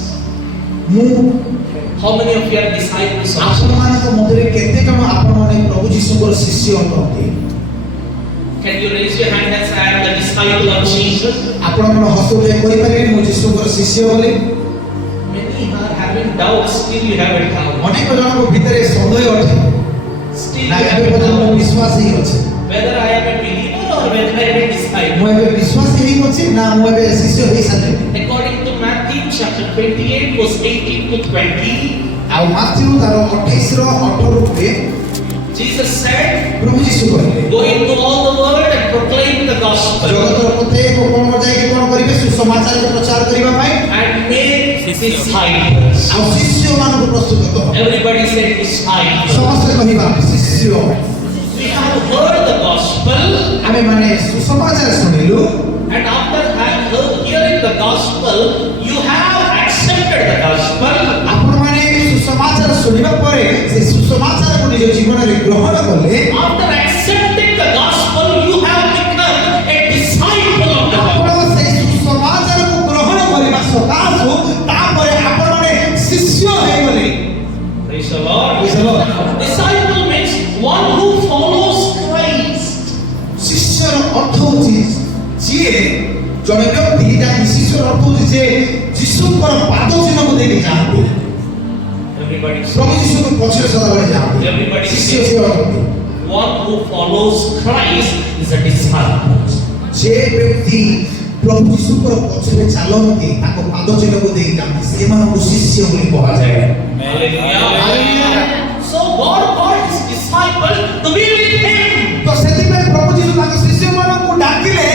ମୁଁ How many of you are disciples of Jesus? ଆପଣମାନଙ୍କ ମଧ୍ୟରେ କେତେ ଜଣ ଆପଣମାନେ ପ୍ରଭୁ ଯୀଶୁଙ୍କର ଶିଷ୍ୟ ଅଟନ୍ତି? Can you raise your hand and say, I am the disciple of Jesus? ଆପଣ କ'ଣ ହସ ଉଠାଇ କହିପାରିବେ ମୁଁ ଯୀଶୁଙ୍କର ଶିଷ୍ୟ ବୋଲି? Many are having doubts. Still you have a doubt. ଅନେକ ଜଣଙ୍କ ଭିତରେ ସନ୍ଦେହ ଅଛି। Still ନା you have ଏବେ a ପର୍ଯ୍ୟନ୍ତ doubt. ବିଶ୍ୱାସ ହିଁ ଅଛି। Whether I am a believer or whether I am a disciple. ମୁଁ ଏବେ ବିଶ୍ୱାସ ହିଁ ଅଛି ନା ମୁଁ ଏବେ ଶିଷ୍ୟ ହେଇସାରିଲିଣି। According to Matthew chapter 28 verse 18 to 20, ଆଉ ମାଥ୍ୟୁ ତାର 28 ର 18 ରେ Jesus said, ପ୍ରଭୁ ଯୀଶୁ କହିଲେ go into all the world and proclaim the gospel ଜଗତର ପ୍ରତ୍ୟେକ କୋଣକୁ ଯାଇକି କ'ଣ କରିବେ? ସୁସମାଚାରକୁ ପ୍ରଚାର କରିବା ପାଇଁ and make disciples. ଆଉ ଶିଷ୍ୟମାନଙ୍କୁ ପ୍ରସ୍ତୁତ କର। Everybody say disciples. ସମସ୍ତେ କହିବା ଶିଷ୍ୟ। We have heard the gospel, ଆମେ ମାନେ ସୁସମାଚାର ଶୁଣିଲୁ and after hearing the gospel, you have accepted the gospel. ଆପଣମାନେ ସୁସମାଚାର ଶୁଣିବା ପରେ ସେ ସୁସମାଚାରକୁ ନିଜ ଜୀବନରେ ଗ୍ରହଣ କଲେ। After accepting the gospel, you have become a disciple of the ଆପଣ Lord. ସେଇ ସୁସମାଚାରକୁ ଗ୍ରହଣ କରିବା ସକାଶୁ ତାପରେ ଆପଣମାନେ ଶିଷ୍ୟ ହେଇଗଲେ। Praise the Lord. Praise the Lord. Disciple means one who follows Christ. ଶିଷ୍ୟର ଅର୍ଥ ହେଉଛି ଯିଏ ଜଣେ ବ୍ୟକ୍ତି ଯାହା ଶିଷ୍ୟର ଅର୍ଥ ହେଉଛି ଯେ ଯୀଶୁଙ୍କର ପାଦ ଚିହ୍ନକୁ ଦେଇକି ଯାଆନ୍ତି। Everybody say, ପ୍ରଭୁ ଯୀଶୁଙ୍କ ପଛରେ ସଦାବେଳେ ଯାଆନ୍ତି। Everybody ଶିଷ୍ୟ say- ସେ ଅଟନ୍ତି। one who follows Christ is a disciple. ଯେ ବ୍ୟକ୍ତି ପ୍ରଭୁ ଯୀଶୁଙ୍କର ପଛରେ ଚାଲନ୍ତି ତାଙ୍କ ପାଦ ଚିହ୍ନକୁ ଦେଇକି ଯାଆନ୍ତି ସେମାନଙ୍କୁ ଶିଷ୍ୟ ବୋଲି କୁହାଯାଏ। Hallelujah. So God called his disciple to be with him. ତ ସେଥିପାଇଁ ପ୍ରଭୁ ଯୀଶୁ ତାଙ୍କ ଶିଷ୍ୟମାନଙ୍କୁ ଡାକିଲେ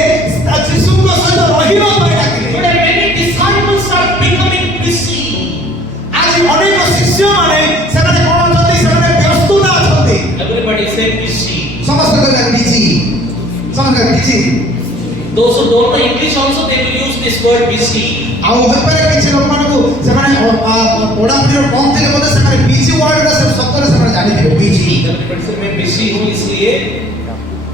ଯୀଶୁଙ୍କ ସହିତ ରହିବା ପାଇଁ ଡାକିଲେ। Today many disciples are becoming busy. ଆଜି ଅନେକ ଶିଷ୍ୟମାନେ ସେମାନେ କ'ଣ ଅଛନ୍ତି? ସେମାନେ ବ୍ୟସ୍ତତା ଅଛନ୍ତି। Everybody say busy. ସମସ୍ତେ କହିବା ବିଜି। ସମସ୍ତେ busy. Those who don't know English also they will use this word busy. ଆଉ ହୋଇପାରେ କିଛି ଲୋକମାନଙ୍କୁ ସେମାନେ ପଢ଼ାପଢ଼ିର କମ୍ ଥିଲେ ମଧ୍ୟ ସେମାନେ ବିଜି ୱାର୍ଡର ସେ ଶବ୍ଦରେ ସେମାନେ ଜାଣିଥିବେ ବିଜି। Everybody say मैं busy हूँ इसलिए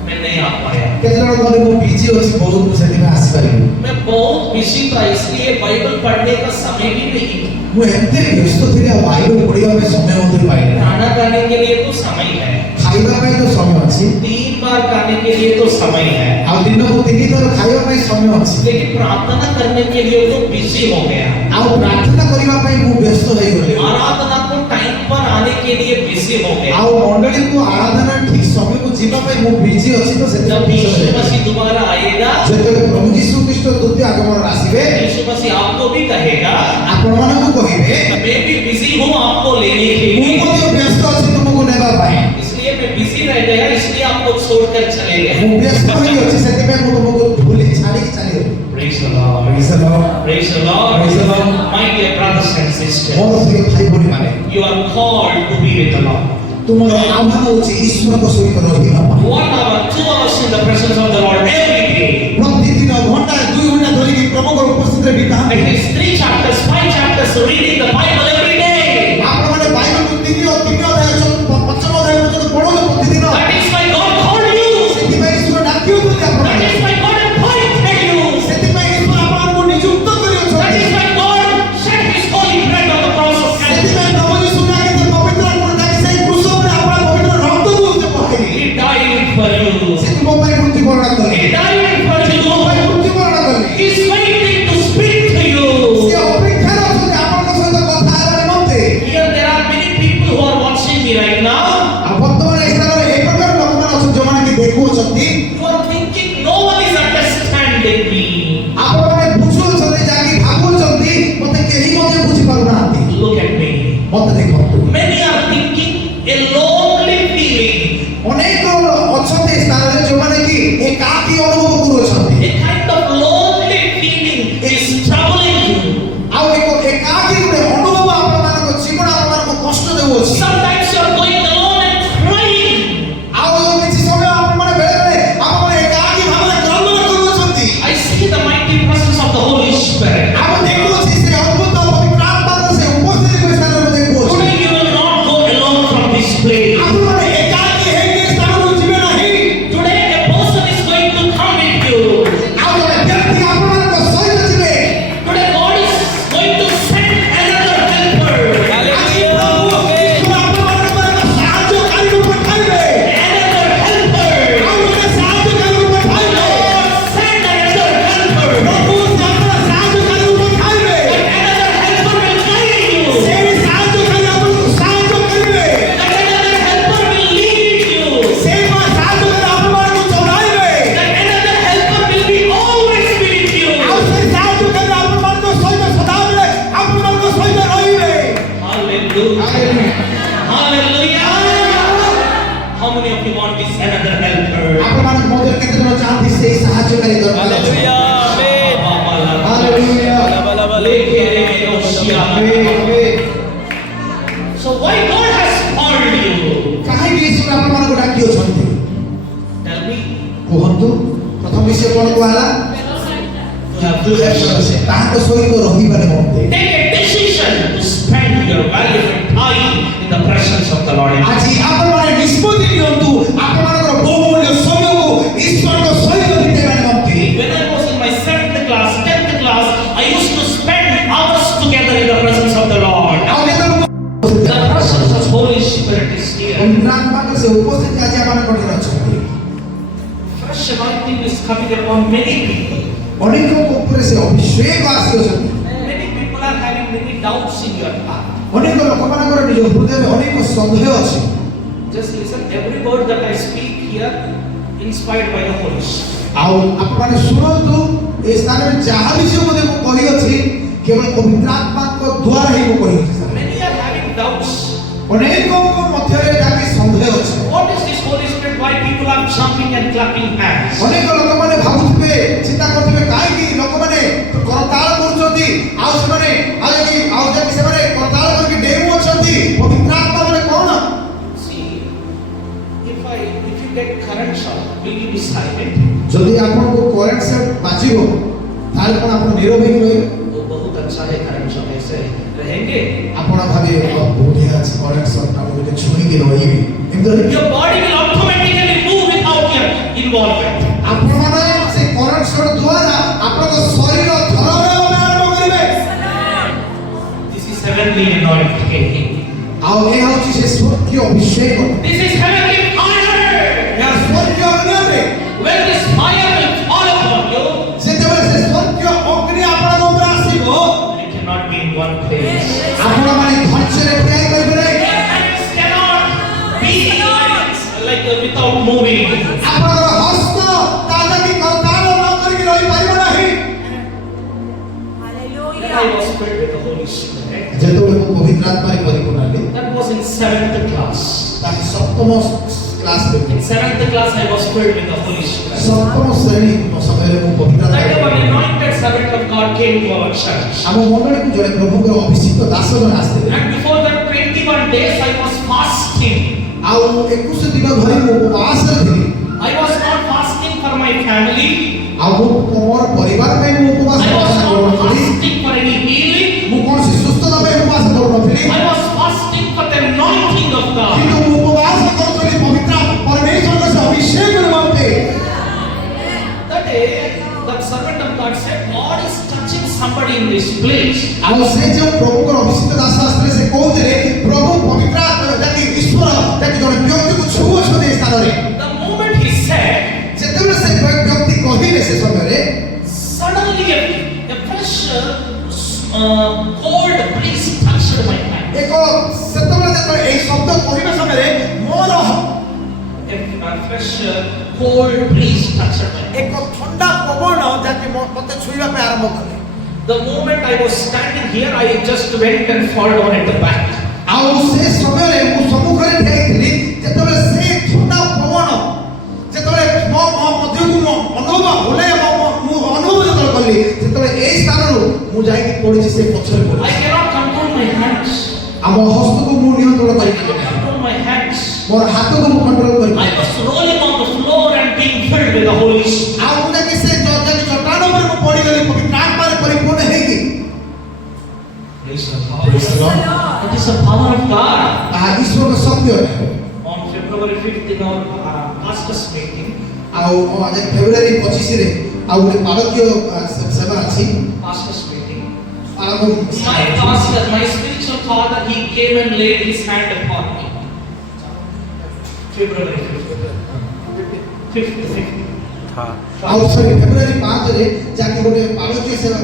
मैं नहीं आ पाया. କେତେ ଜଣ କହିଲେ ମୁଁ ବିଜି ଅଛି ବହୁତ ମୁଁ ସେଥିପାଇଁ ଆସିପାରିବି। मैं बहुत बिजी था इसलिए बाइबल पढ़ने का समय भी नहीं. ମୁଁ ଏତେ ବ୍ୟସ୍ତ ଥିଲି ଆଉ ବାଇବଲ ପଢ଼ିବା ପାଇଁ ସମୟ ମଧ୍ୟ ପାଇଲି ନା। खाना खाने के लिए तो समय है. ଖାଇବା ପାଇଁ ତ ସମୟ ଅଛି 3 बार खाने के लिए तो समय है. ଆଉ ଦିନକୁ 3 ଥର ଖାଇବା ପାଇଁ ସମୟ ଅଛି लेकिन प्रार्थना करने के लिए तो बिजी हो गया. ଆଉ ପ୍ରାର୍ଥନା କରିବା ପାଇଁ ମୁଁ ବ୍ୟସ୍ତ ହେଇଗଲି आराधना को टाइम पर आने के लिए बिजी हो गया. ଆଉ ମଣ୍ଡଳୀକୁ ଆରାଧନା ଠିକ ସମୟକୁ ଯିବା ପାଇଁ ମୁଁ ବିଜି ଅଛି ତ जब ସେଥିପାଇଁ यीशु मसीह दोबारा आएगा, ଯେତେବେଳେ ପ୍ରଭୁ ଯୀଶୁ ଖ୍ରୀଷ୍ଟ ଦ୍ୱିତୀୟ ଆଗମନରେ ଆସିବେ यीशु मसीह आपको भी कहेगा ଆପଣମାନଙ୍କୁ କହିବେ मैं भी बिजी हूँ आपको लेने के ମୁଁ लिए. ମଧ୍ୟ ବ୍ୟସ୍ତ ଅଛି ତୁମକୁ ନେବା ପାଇଁ इसलिए मैं बिजी रह गया, इसलिए आपको छोड़कर चले गए. ମୁଁ ବ୍ୟସ୍ତ ହୋଇ ଅଛି ସେଥିପାଇଁ ମୁଁ ତୁମକୁ ଭୁଲି ଛାଡ଼ିକି ଚାଲିଗଲି। Praise the Lord. Praise the Lord. Praise the Lord. Praise the Lord. My dear brothers and sisters, ମୋର ପ୍ରିୟ ଭାଇ ଭଉଣୀମାନେ you are called to be with the Lord. ତୁମର ଆହ୍ୱାନ ହେଉଛି ଈଶ୍ୱରଙ୍କ ସହିତ ରହିବା ପାଇଁ 1 hour, 2 hours in the presence of the Lord every day. ପ୍ରତିଦିନ ଘଣ୍ଟାଏ 2 ଘଣ୍ଟା ଧରିକି ପ୍ରଭୁଙ୍କର ଉପସ୍ଥିତିରେ ବିତାନ୍ତି। At least 3 chapters, 5 chapters reading the Bible every day. ଆପଣମାନେ ବାଇବଲକୁ 3 ଅଧ୍ୟାୟ 5ମ ଅଧ୍ୟାୟ ପର୍ଯ୍ୟନ୍ତ ପଢ଼ନ୍ତୁ ପ୍ରତିଦିନ। That is why God called you. ସେଥିପାଇଁ ଈଶ୍ୱର ଡାକିଛନ୍ତି That ଆପଣଙ୍କୁ। is why God appointed you. ସେଥିପାଇଁ ଈଶ୍ୱର ଆପଣଙ୍କୁ ନିଯୁକ୍ତ That କରିଅଛନ୍ତି। is why God sent His do? Hallelujah. Hallelujah. How many of you want this another helper? ଆପଣମାନଙ୍କ ମଧ୍ୟରେ କେତେ ଜଣ ଚାହାନ୍ତି ସେହି ସାହାଯ୍ୟକାରୀ ଦରକାର ଅଛି? ହାଲେଲୁୟା ଆମେନ୍ Hallelujah. Amen. So why God has called you? କାହିଁକି ଈଶ୍ୱର ଆପଣମାନଙ୍କୁ ଡାକିଅଛନ୍ତି? Tell me. କୁହନ୍ତୁ। ପ୍ରଥମ ବିଷୟ କ'ଣ କୁହାହେଲା? You have to ତାହାଙ୍କ ସହିତ ରହିବା ନିମନ୍ତେ take a decision to spend your valuable time in the presence of the Lord. ଆଜି ଆପଣମାନେ ନିଷ୍ପତ୍ତି ନିଅନ୍ତୁ ଆପଣଙ୍କର ବହୁମୂଲ୍ୟ ସମୟକୁ ଈଶ୍ୱରଙ୍କ ସହିତ ବିତେଇବା ନିମନ୍ତେ। When I was in my 7th class, 10th class, I used to spend hours together in the presence of the Lord. ଆଉ ଯେତେବେଳେ The presence of Holy Spirit is here. ଅନୁଗ୍ରହମାନ ସେ ଉପସ୍ଥିତି ଆଜି ଆମମାନଙ୍କ ମଧ୍ୟରେ ଅଛନ୍ତି। Fresh anointing is coming upon many people. ଅନେକଙ୍କ ଉପରେ ସେ ଅଭିଷେକ ଆସିଅଛନ୍ତି। Many people are having many doubts in your heart. ଅନେକ ଲୋକମାନଙ୍କର ନିଜ ହୃଦୟରେ ଅନେକ ସନ୍ଦେହ ଅଛି। Just listen, every word that I speak here, inspired by the Holy Spirit. ଆଉ ଆପଣମାନେ ଶୁଣନ୍ତୁ ଏ ସ୍ଥାନରେ ଯାହା ବିଷୟ ମଧ୍ୟ ମୁଁ କହିଅଛି କେବଳ ପବିତ୍ର ଆତ୍ମାଙ୍କ ଦ୍ୱାରା ହିଁ ମୁଁ କହିଅଛି। Many are having doubts. ଅନେକଙ୍କ ମଧ୍ୟରେ ଯାହାକି ସନ୍ଦେହ ଅଛି। What is this Holy Spirit? Why people are jumping and clapping hands? ଅନେକ ଲୋକମାନେ ଭାବୁଥିବେ ଚିନ୍ତା କରୁଥିବେ କାହିଁକି ଲୋକମାନେ କରତାଳ କରୁଛନ୍ତି ଆଉ ସେମାନେ ଆଉ ଯଦି ସେମାନେ କରତାଳ କରିକି ଡେଉଁଅଛନ୍ତି ପବିତ୍ର ଆତ୍ମା ମାନେ କ'ଣ? See, if you get current shock, will you be silent? ଯଦି ଆପଣଙ୍କୁ କରେଣ୍ଟ ସଟ୍ ବାଜିବ ତାହେଲେ କ'ଣ ଆପଣ ନୀରବ ହେଇକି ରହିବେ? वो बहुत अच्छा है current shock ऐसे रहेंगे. ଆପଣ ଭାବିବେ ବଢ଼ିଆ ଅଛି କରେଣ୍ଟ ସଟ୍ଟା ମୁଁ ଟିକେ ଛୁଇଁକି ରହିବି ଏମିତି Your body will automatically move without your involvement. ଆପଣମାନେ ସେ କରେଣ୍ଟ ସଟ୍ ଦ୍ୱାରା ଆପଣଙ୍କ ଶରୀର ଥରହର ଆରମ୍ଭ କରିବେ। This is heavenly anointing. ଆଉ ଏ ହେଉଛି ସେ ସ୍ୱର୍ଗୀୟ ଅଭିଷେକ। This is heavenly fire. ଏହା ସ୍ୱର୍ଗୀୟ ଅଗ୍ନି। When this fire will fall upon you, ଯେତେବେଳେ ସେ ସ୍ୱର୍ଗୀୟ ଅଗ୍ନି ଆପଣଙ୍କ ଉପରେ ଆସିବ you cannot be in one place. ଆପଣମାନେ ଧୈର୍ଯ୍ୟରେ ଠିଆ ହୋଇପାରିବେ ନାହିଁ। Your hands cannot be like without moving. ଆପଣଙ୍କର ହସ୍ତ ତାହାକି କରତାଳ ନ କରିକି ରହିପାରିବ ନାହିଁ। When I was filled with the Holy Spirit, ଯେତେବେଳେ ମୁଁ ପବିତ୍ର ଆତ୍ମାରେ ପରିପୂର୍ଣ୍ଣ ହେଲି that was in 7th class. ତାହା ସପ୍ତମ କ୍ଲାସରେ In 7th class, I was filled with the Holy Spirit. ସପ୍ତମ ଶ୍ରେଣୀ ସମୟରେ ମୁଁ ପବିତ୍ର That day, ଆତ୍ମାରେ one anointed servant of God came to our church. ଆମ ମଣ୍ଡଳୀକୁ ଜଣେ ପ୍ରଭୁଙ୍କର ଅଭିଷିକ୍ତ ଦାସ ଜଣେ ଆସିଥିଲେ। And before that 21 days, I was fasting. ଆଉ 21 ଦିନ ଧରି ମୁଁ ଉପବାସରେ ଥିଲି। I was not fasting for my family. ଆଉ ମୁଁ ମୋର ପରିବାର ପାଇଁ ମୁଁ ଉପବାସ I was not କରୁନଥିଲି। fasting for any healing. ମୁଁ କୌଣସି ସୁସ୍ଥତା ପାଇଁ ଉପବାସ କରୁନଥିଲି। I was fasting for the anointing of God. କିନ୍ତୁ ମୁଁ ଉପବାସ କରୁଥିଲି ପବିତ୍ର ପରମେଶ୍ୱରଙ୍କ ସେ ଅଭିଷେକ ନିମନ୍ତେ। That day, that servant of God said, God is touching somebody in this place. ଆଉ ସେ ଯେଉଁ ପ୍ରଭୁଙ୍କର ଅଭିଷିକ୍ତ ଦାସ ଆସିଥିଲେ ସେ କହୁଥିଲେ ପ୍ରଭୁ ପବିତ୍ର ଆତ୍ମା ଯାକି ଈଶ୍ୱର ଯାକି ଜଣେ ବ୍ୟକ୍ତିକୁ ଛୁଉଁଛନ୍ତି ଏ ସ୍ଥାନରେ। The moment he said, ଯେତେବେଳେ ସେ ବ୍ୟକ୍ତି କହିଲେ ସେ ସମୟରେ suddenly a fresh cold breeze touched my hand. ଏକ ସେତେବେଳେ ଯେତେବେଳେ ଏହି ଶବ୍ଦ କହିବା ସମୟରେ ମୋର A fresh cold breeze touched my hand. ଏକ ଥଣ୍ଡା ପବନ ଯାକି ମୋତେ ଛୁଇଁବା ପାଇଁ ଆରମ୍ଭ କଲେ। The moment I was standing here, I just went and fall down at the back. ଆଉ ସେ ସମୟରେ ମୁଁ ସମ୍ମୁଖରେ ଠିଆ ହେଇଥିଲି ଯେତେବେଳେ ସେ ଥଣ୍ଡା ପବନ ଯେତେବେଳେ ମୋ ମଧ୍ୟକୁ ମୁଁ ଅନୁଭବ ହେଲେ ମୁଁ ଅନୁଭବ ଯେତେବେଳେ କଲି ସେତେବେଳେ ଏଇ ସ୍ଥାନରୁ ମୁଁ ଯାଇକି ପଡ଼ିଛି ସେ ପଛରେ I ପଡ଼ିଛି। cannot control my hands. ଆମ ହସ୍ତକୁ ମୁଁ ନିୟନ୍ତ୍ରଣ କରିପାରିଲି ନାହିଁ। Control my hands. ମୋର ହାତକୁ ମୁଁ କଣ୍ଟ୍ରୋଲ I କରିପାରିଲି। was rolling on the floor and being filled with the Holy Spirit. ଆଉ ମୁଁ ଯାଇକି ସେ ଚଟାଣ ଉପରେ ମୁଁ ପଡ଼ିଗଲି ପବିତ୍ର ଆତ୍ମାରେ ପରିପୂର୍ଣ୍ଣ ହେଇକି। Praise the Lord. It is the power of God. ତାହା ଈଶ୍ୱରଙ୍କ ଶକ୍ତି ଅଟେ। On February 5th in our pastors meeting, ଆଉ ଫେବୃଆରୀ 25ରେ ଆଉ ଗୋଟେ ପାଳକୀୟ ସେବା ଅଛି। pastors meeting, ଆଉ my pastor, my spiritual father, he came and laid his hand upon me. February 5th. ଆଉ ସରି ଫେବୃଆରୀ 5ରେ ଯାକି ଗୋଟେ ପାଳକୀୟ ସେବା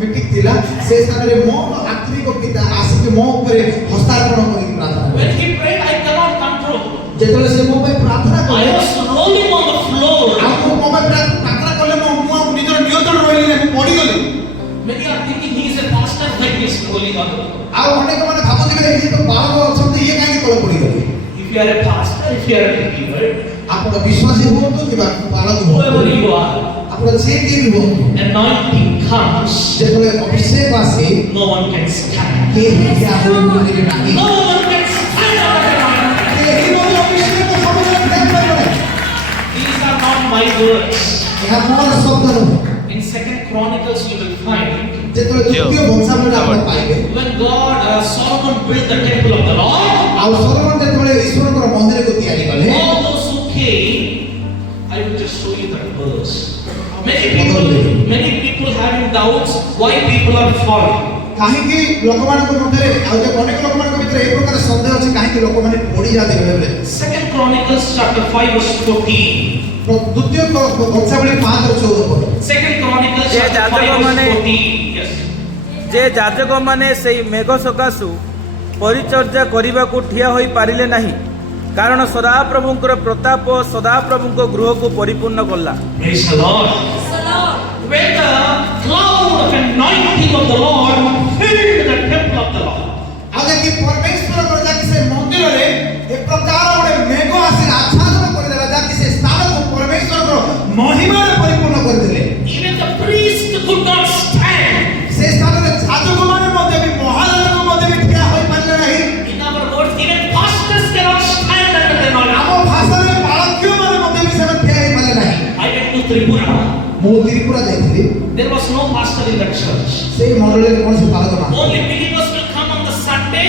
ମିଟିଂ ଥିଲା ସେ ସ୍ଥାନରେ ମୋ ଆତ୍ମିକ ପିତା ଆସିକି ମୋ ଉପରେ ହସ୍ତାର୍ପଣ କରିକି ପ୍ରାର୍ଥନା କଲେ। When he prayed, I cannot control. ଯେତେବେଳେ ସେ ମୋ ପାଇଁ ପ୍ରାର୍ଥନା I କଲେ was rolling on the floor. ଆଉ ମୋ ପାଇଁ ପ୍ରାର୍ଥନା କଲେ ମୁଁ ନିଜର ନିୟନ୍ତ୍ରଣ ରହିଲି ନାହିଁ, ମୁଁ ପଡ଼ିଗଲି। Many are thinking he is a pastor, but he is Holy the other one. ଆଉ ଅନେକ ମାନେ ଭାବୁଥିବେ ଇଏ ତ ବାଳକ ଅଛନ୍ତି ଇଏ କାହିଁକି ତଳେ ପଡ଼ିଗଲେ। If you are a pastor, if you are a believer, ଆପଣ ବିଶ୍ୱାସୀ ହୁଅନ୍ତୁ କିମ୍ବା ବାଳକ whoever ହୁଅନ୍ତୁ, you are, ଆପଣ ଯେ କିଏ ବି ହୁଅନ୍ତୁ, anointing comes, ଯେତେବେଳେ ଅଭିଷେକ ଆସେ no one can stand. କେହି ଠିଆ ହୋଇପାରିବେ ନାହିଁ। No one can stand under the anointing. କେହି ମଧ୍ୟ ଅଭିଷେକ ସବୁବେଳେ ଠିଆ ହୋଇପାରିବେ ନାହିଁ। These are not my words. ଏହା ମୋର ଶବ୍ଦ ନୁହେଁ। In 2 Chronicles you will find ଯେତେବେଳେ ଦ୍ୱିତୀୟ ବଂଶାବଳୀରେ ଆପଣ ପାଇବେ, when Solomon built the temple of the Lord, ଆଉ ସଲୋମନ ଯେତେବେଳେ ଈଶ୍ୱରଙ୍କର ମନ୍ଦିରକୁ ତିଆରି କଲେ, all those who came, I will just show you that verse. Many people having doubts why people are falling. କାହିଁକି ଲୋକମାନଙ୍କ ମଧ୍ୟରେ ଆଉ ଯେ ଅନେକ ଲୋକମାନଙ୍କ ଭିତରେ ଏହି ପ୍ରକାର ସନ୍ଦେହ ଅଛି କାହିଁକି ଲୋକମାନେ ପଡ଼ି ଯାଆନ୍ତି ବେଳେ 2 Chronicles chapter 5 verse 14. ଦ୍ୱିତୀୟ ବଂଶାବଳୀ 5:14 ପଢ଼। 2 Chronicles ଯେ chapter 5 verse ଯାଜକମାନେ 14. Yes. ଯେ ଯାଜକମାନେ ସେଇ ମେଘ ସକାଶୁ ପରିଚର୍ଯା କରିବାକୁ ଠିଆ ହୋଇ ପାରିଲେ ନାହିଁ, କାରଣ ସଦାପ୍ରଭୁଙ୍କର ପ୍ରତାପ ସଦାପ୍ରଭୁଙ୍କ ଗୃହକୁ ପରିପୂର୍ଣ୍ଣ କଲା। Praise the Lord. When the cloud of anointing of the Lord filled the temple of the Lord. ଆଉ ଯେ କି ପରମେଶ୍ୱରଙ୍କର ଯାକି ସେ ମନ୍ଦିରରେ ଏ ପ୍ରକାର ଗୋଟେ ମେଘ ଆସି ଆଚ୍ଛାଦନ କରିଦେଲା, ଯାକି ସେ ସ୍ଥାନକୁ ପରମେଶ୍ୱରଙ୍କର ମହିମାରେ ପରିପୂର୍ଣ୍ଣ କରିଦେଲେ। Even the priest could not stand. ସେ ସ୍ଥାନରେ ଯାଜକମାନେ ମଧ୍ୟ ବି ମହାଯାଜକ ମଧ୍ୟ ବି ଠିଆ ହୋଇପାରିଲେ ନାହିଁ। In our words, even pastors cannot stand under the anointing. ଆମ ଭାଷାରେ ବାଳକ୍ୟମାନେ ମଧ୍ୟ ବି ସେମାନେ ଠିଆ ହେଇପାରିଲେ ନାହିଁ। I went to Tripura. ମୁଁ ତ୍ରିପୁରା ଯାଇଥିଲି, There was no pastor in that church. ସେଇ ମଣ୍ଡଳୀରେ କୌଣସି ବାଳକ ନାହିଁ। Only believers will come on the Saturday,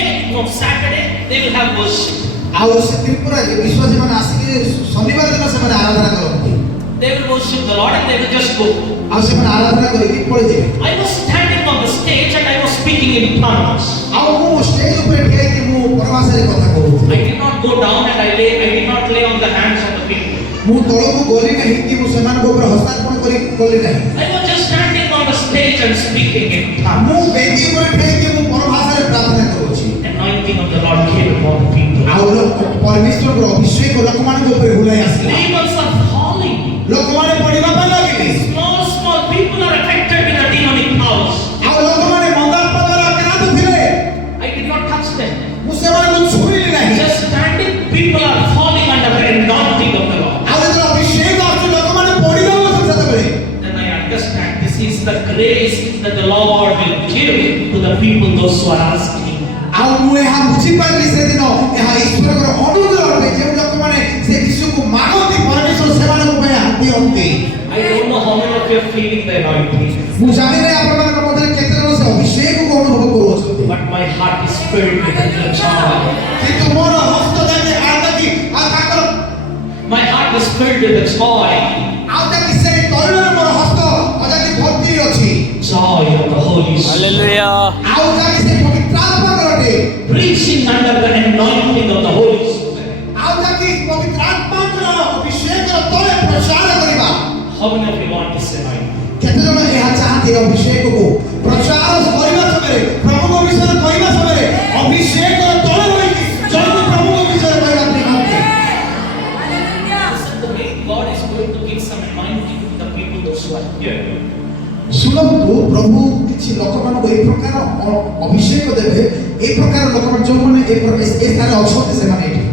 they will have worship. ଆଉ ସେ ତ୍ରିପୁରାରେ ବିଶ୍ୱାସୀମାନେ ଆସିକି ଶନିବାର ଦିନ ସେମାନେ ଆରାଧନା କରନ୍ତି। They will worship the Lord and they will just go. ଆଉ ସେମାନେ ଆରାଧନା କରିକି ପଳେଇଯିବେ। I was standing on the stage and I was speaking in tongues. ଆଉ ମୁଁ ଷ୍ଟେଜ ଉପରେ ଠିଆ ହେଇକି ମୁଁ ପରଭାଷାରେ କଥା କହୁଥିଲି। I did not go down and I did not lay on the hands of the people. ମୁଁ ତଳକୁ ଗଲି ନାହିଁ କି ମୁଁ ସେମାନଙ୍କ ଉପରେ ହସ୍ତାର୍ପଣ କଲି ନାହିଁ। I was just standing on the stage and speaking in tongues. ମୁଁ ବେଦୀ ଉପରେ ଠିଆ ହେଇକି ମୁଁ ପରଭାଷାରେ ପ୍ରାର୍ଥନା କରୁଛି। Anointing of the Lord came upon the people. ଆଉ ପରମେଶ୍ୱରଙ୍କର ଅଭିଷେକ ଲୋକମାନଙ୍କ ଉପରେ ହୁଲାଇ ଆସିଲା। Demons are falling. ଲୋକମାନେ ପଡ଼ିବା ପାଇଁ ଲାଗିଲେ। Small people are affected with the demonic powers. ଆଉ ଲୋକମାନେ ମନ୍ଦାତ୍ମା ଦ୍ୱାରା ଆକ୍ରାନ୍ତ ଥିଲେ। I did not touch them. ମୁଁ ସେମାନଙ୍କୁ ଛୁଇଁଲି ନାହିଁ। Just standing, people are falling under the anointing of the Lord. ଆଉ ଯେତେବେଳେ ଅଭିଷେକ ଆସୁଛି ଲୋକମାନେ ପଡ଼ି ଯାଉଛନ୍ତି ସେତେବେଳେ। Then I understand this is the grace that the Lord will give to the people, those who are asking. ଆଉ ମୁଁ ଏହା ବୁଝିପାରିଲି ସେଦିନ ଏହା ଈଶ୍ୱରଙ୍କର ଅନୁଗ୍ରହ ଅଟେ, ଯେଉଁ ଲୋକମାନେ ସେ ଯୀଶୁକୁ ମାନନ୍ତି ପରମେଶ୍ୱର ସେମାନଙ୍କ ପାଇଁ ଦିଅନ୍ତି। I don't know how many of you are feeling the anointing, ମୁଁ ଜାଣିନି ଆପଣମାନଙ୍କ ମଧ୍ୟରେ କେତେ ଜଣ ସେ ଅଭିଷେକକୁ ଅନୁଭବ କରୁଅଛନ୍ତି, but my heart is filled with the joy. କିନ୍ତୁ ମୋର ହସ୍ତ ଯାକେ ଆଉ ତାଙ୍କର My heart is filled with the joy. ଆଉ ଯାକେ ସେ ତୈଳରେ ମୋର ହସ୍ତ ଯାକେ ଭର୍ତ୍ତି ଅଛି। Joy of the Holy Spirit. Hallelujah. ଆଉ ଯାକେ ସେ ପବିତ୍ର ଆତ୍ମାଙ୍କର ଅଟେ। Preaching under the anointing of the Holy Spirit. ଆଉ ଯାକେ ପବିତ୍ର ଆତ୍ମାଙ୍କର ଅଭିଷେକର ତଳେ ପ୍ରଚାର କରିବା। How many of you want this anointing? କେତେ ଜଣ ଏହା ଚାହାନ୍ତି ଅଭିଷେକକୁ ପ୍ରଚାର କରିବା ସମୟରେ, ପ୍ରଭୁଙ୍କ ବିଷୟରେ କହିବା ସମୟରେ ଅଭିଷେକର ତଳେ ରହିକି ଜଣକୁ ପ୍ରଭୁଙ୍କ ବିଷୟରେ କହିବା ନିମନ୍ତେ। Listen to me. God is going to give some anointing to the people, those who are here. ଶୁଣନ୍ତୁ, ପ୍ରଭୁ କିଛି ଲୋକମାନଙ୍କୁ ଏହି ପ୍ରକାର ଅଭିଷେକ ଦେବେ। ଏହି ପ୍ରକାର ଲୋକମାନେ ଯେଉଁମାନେ ଏ ସ୍ଥାନରେ ଅଛନ୍ତି ସେମାନେ ଏଠି।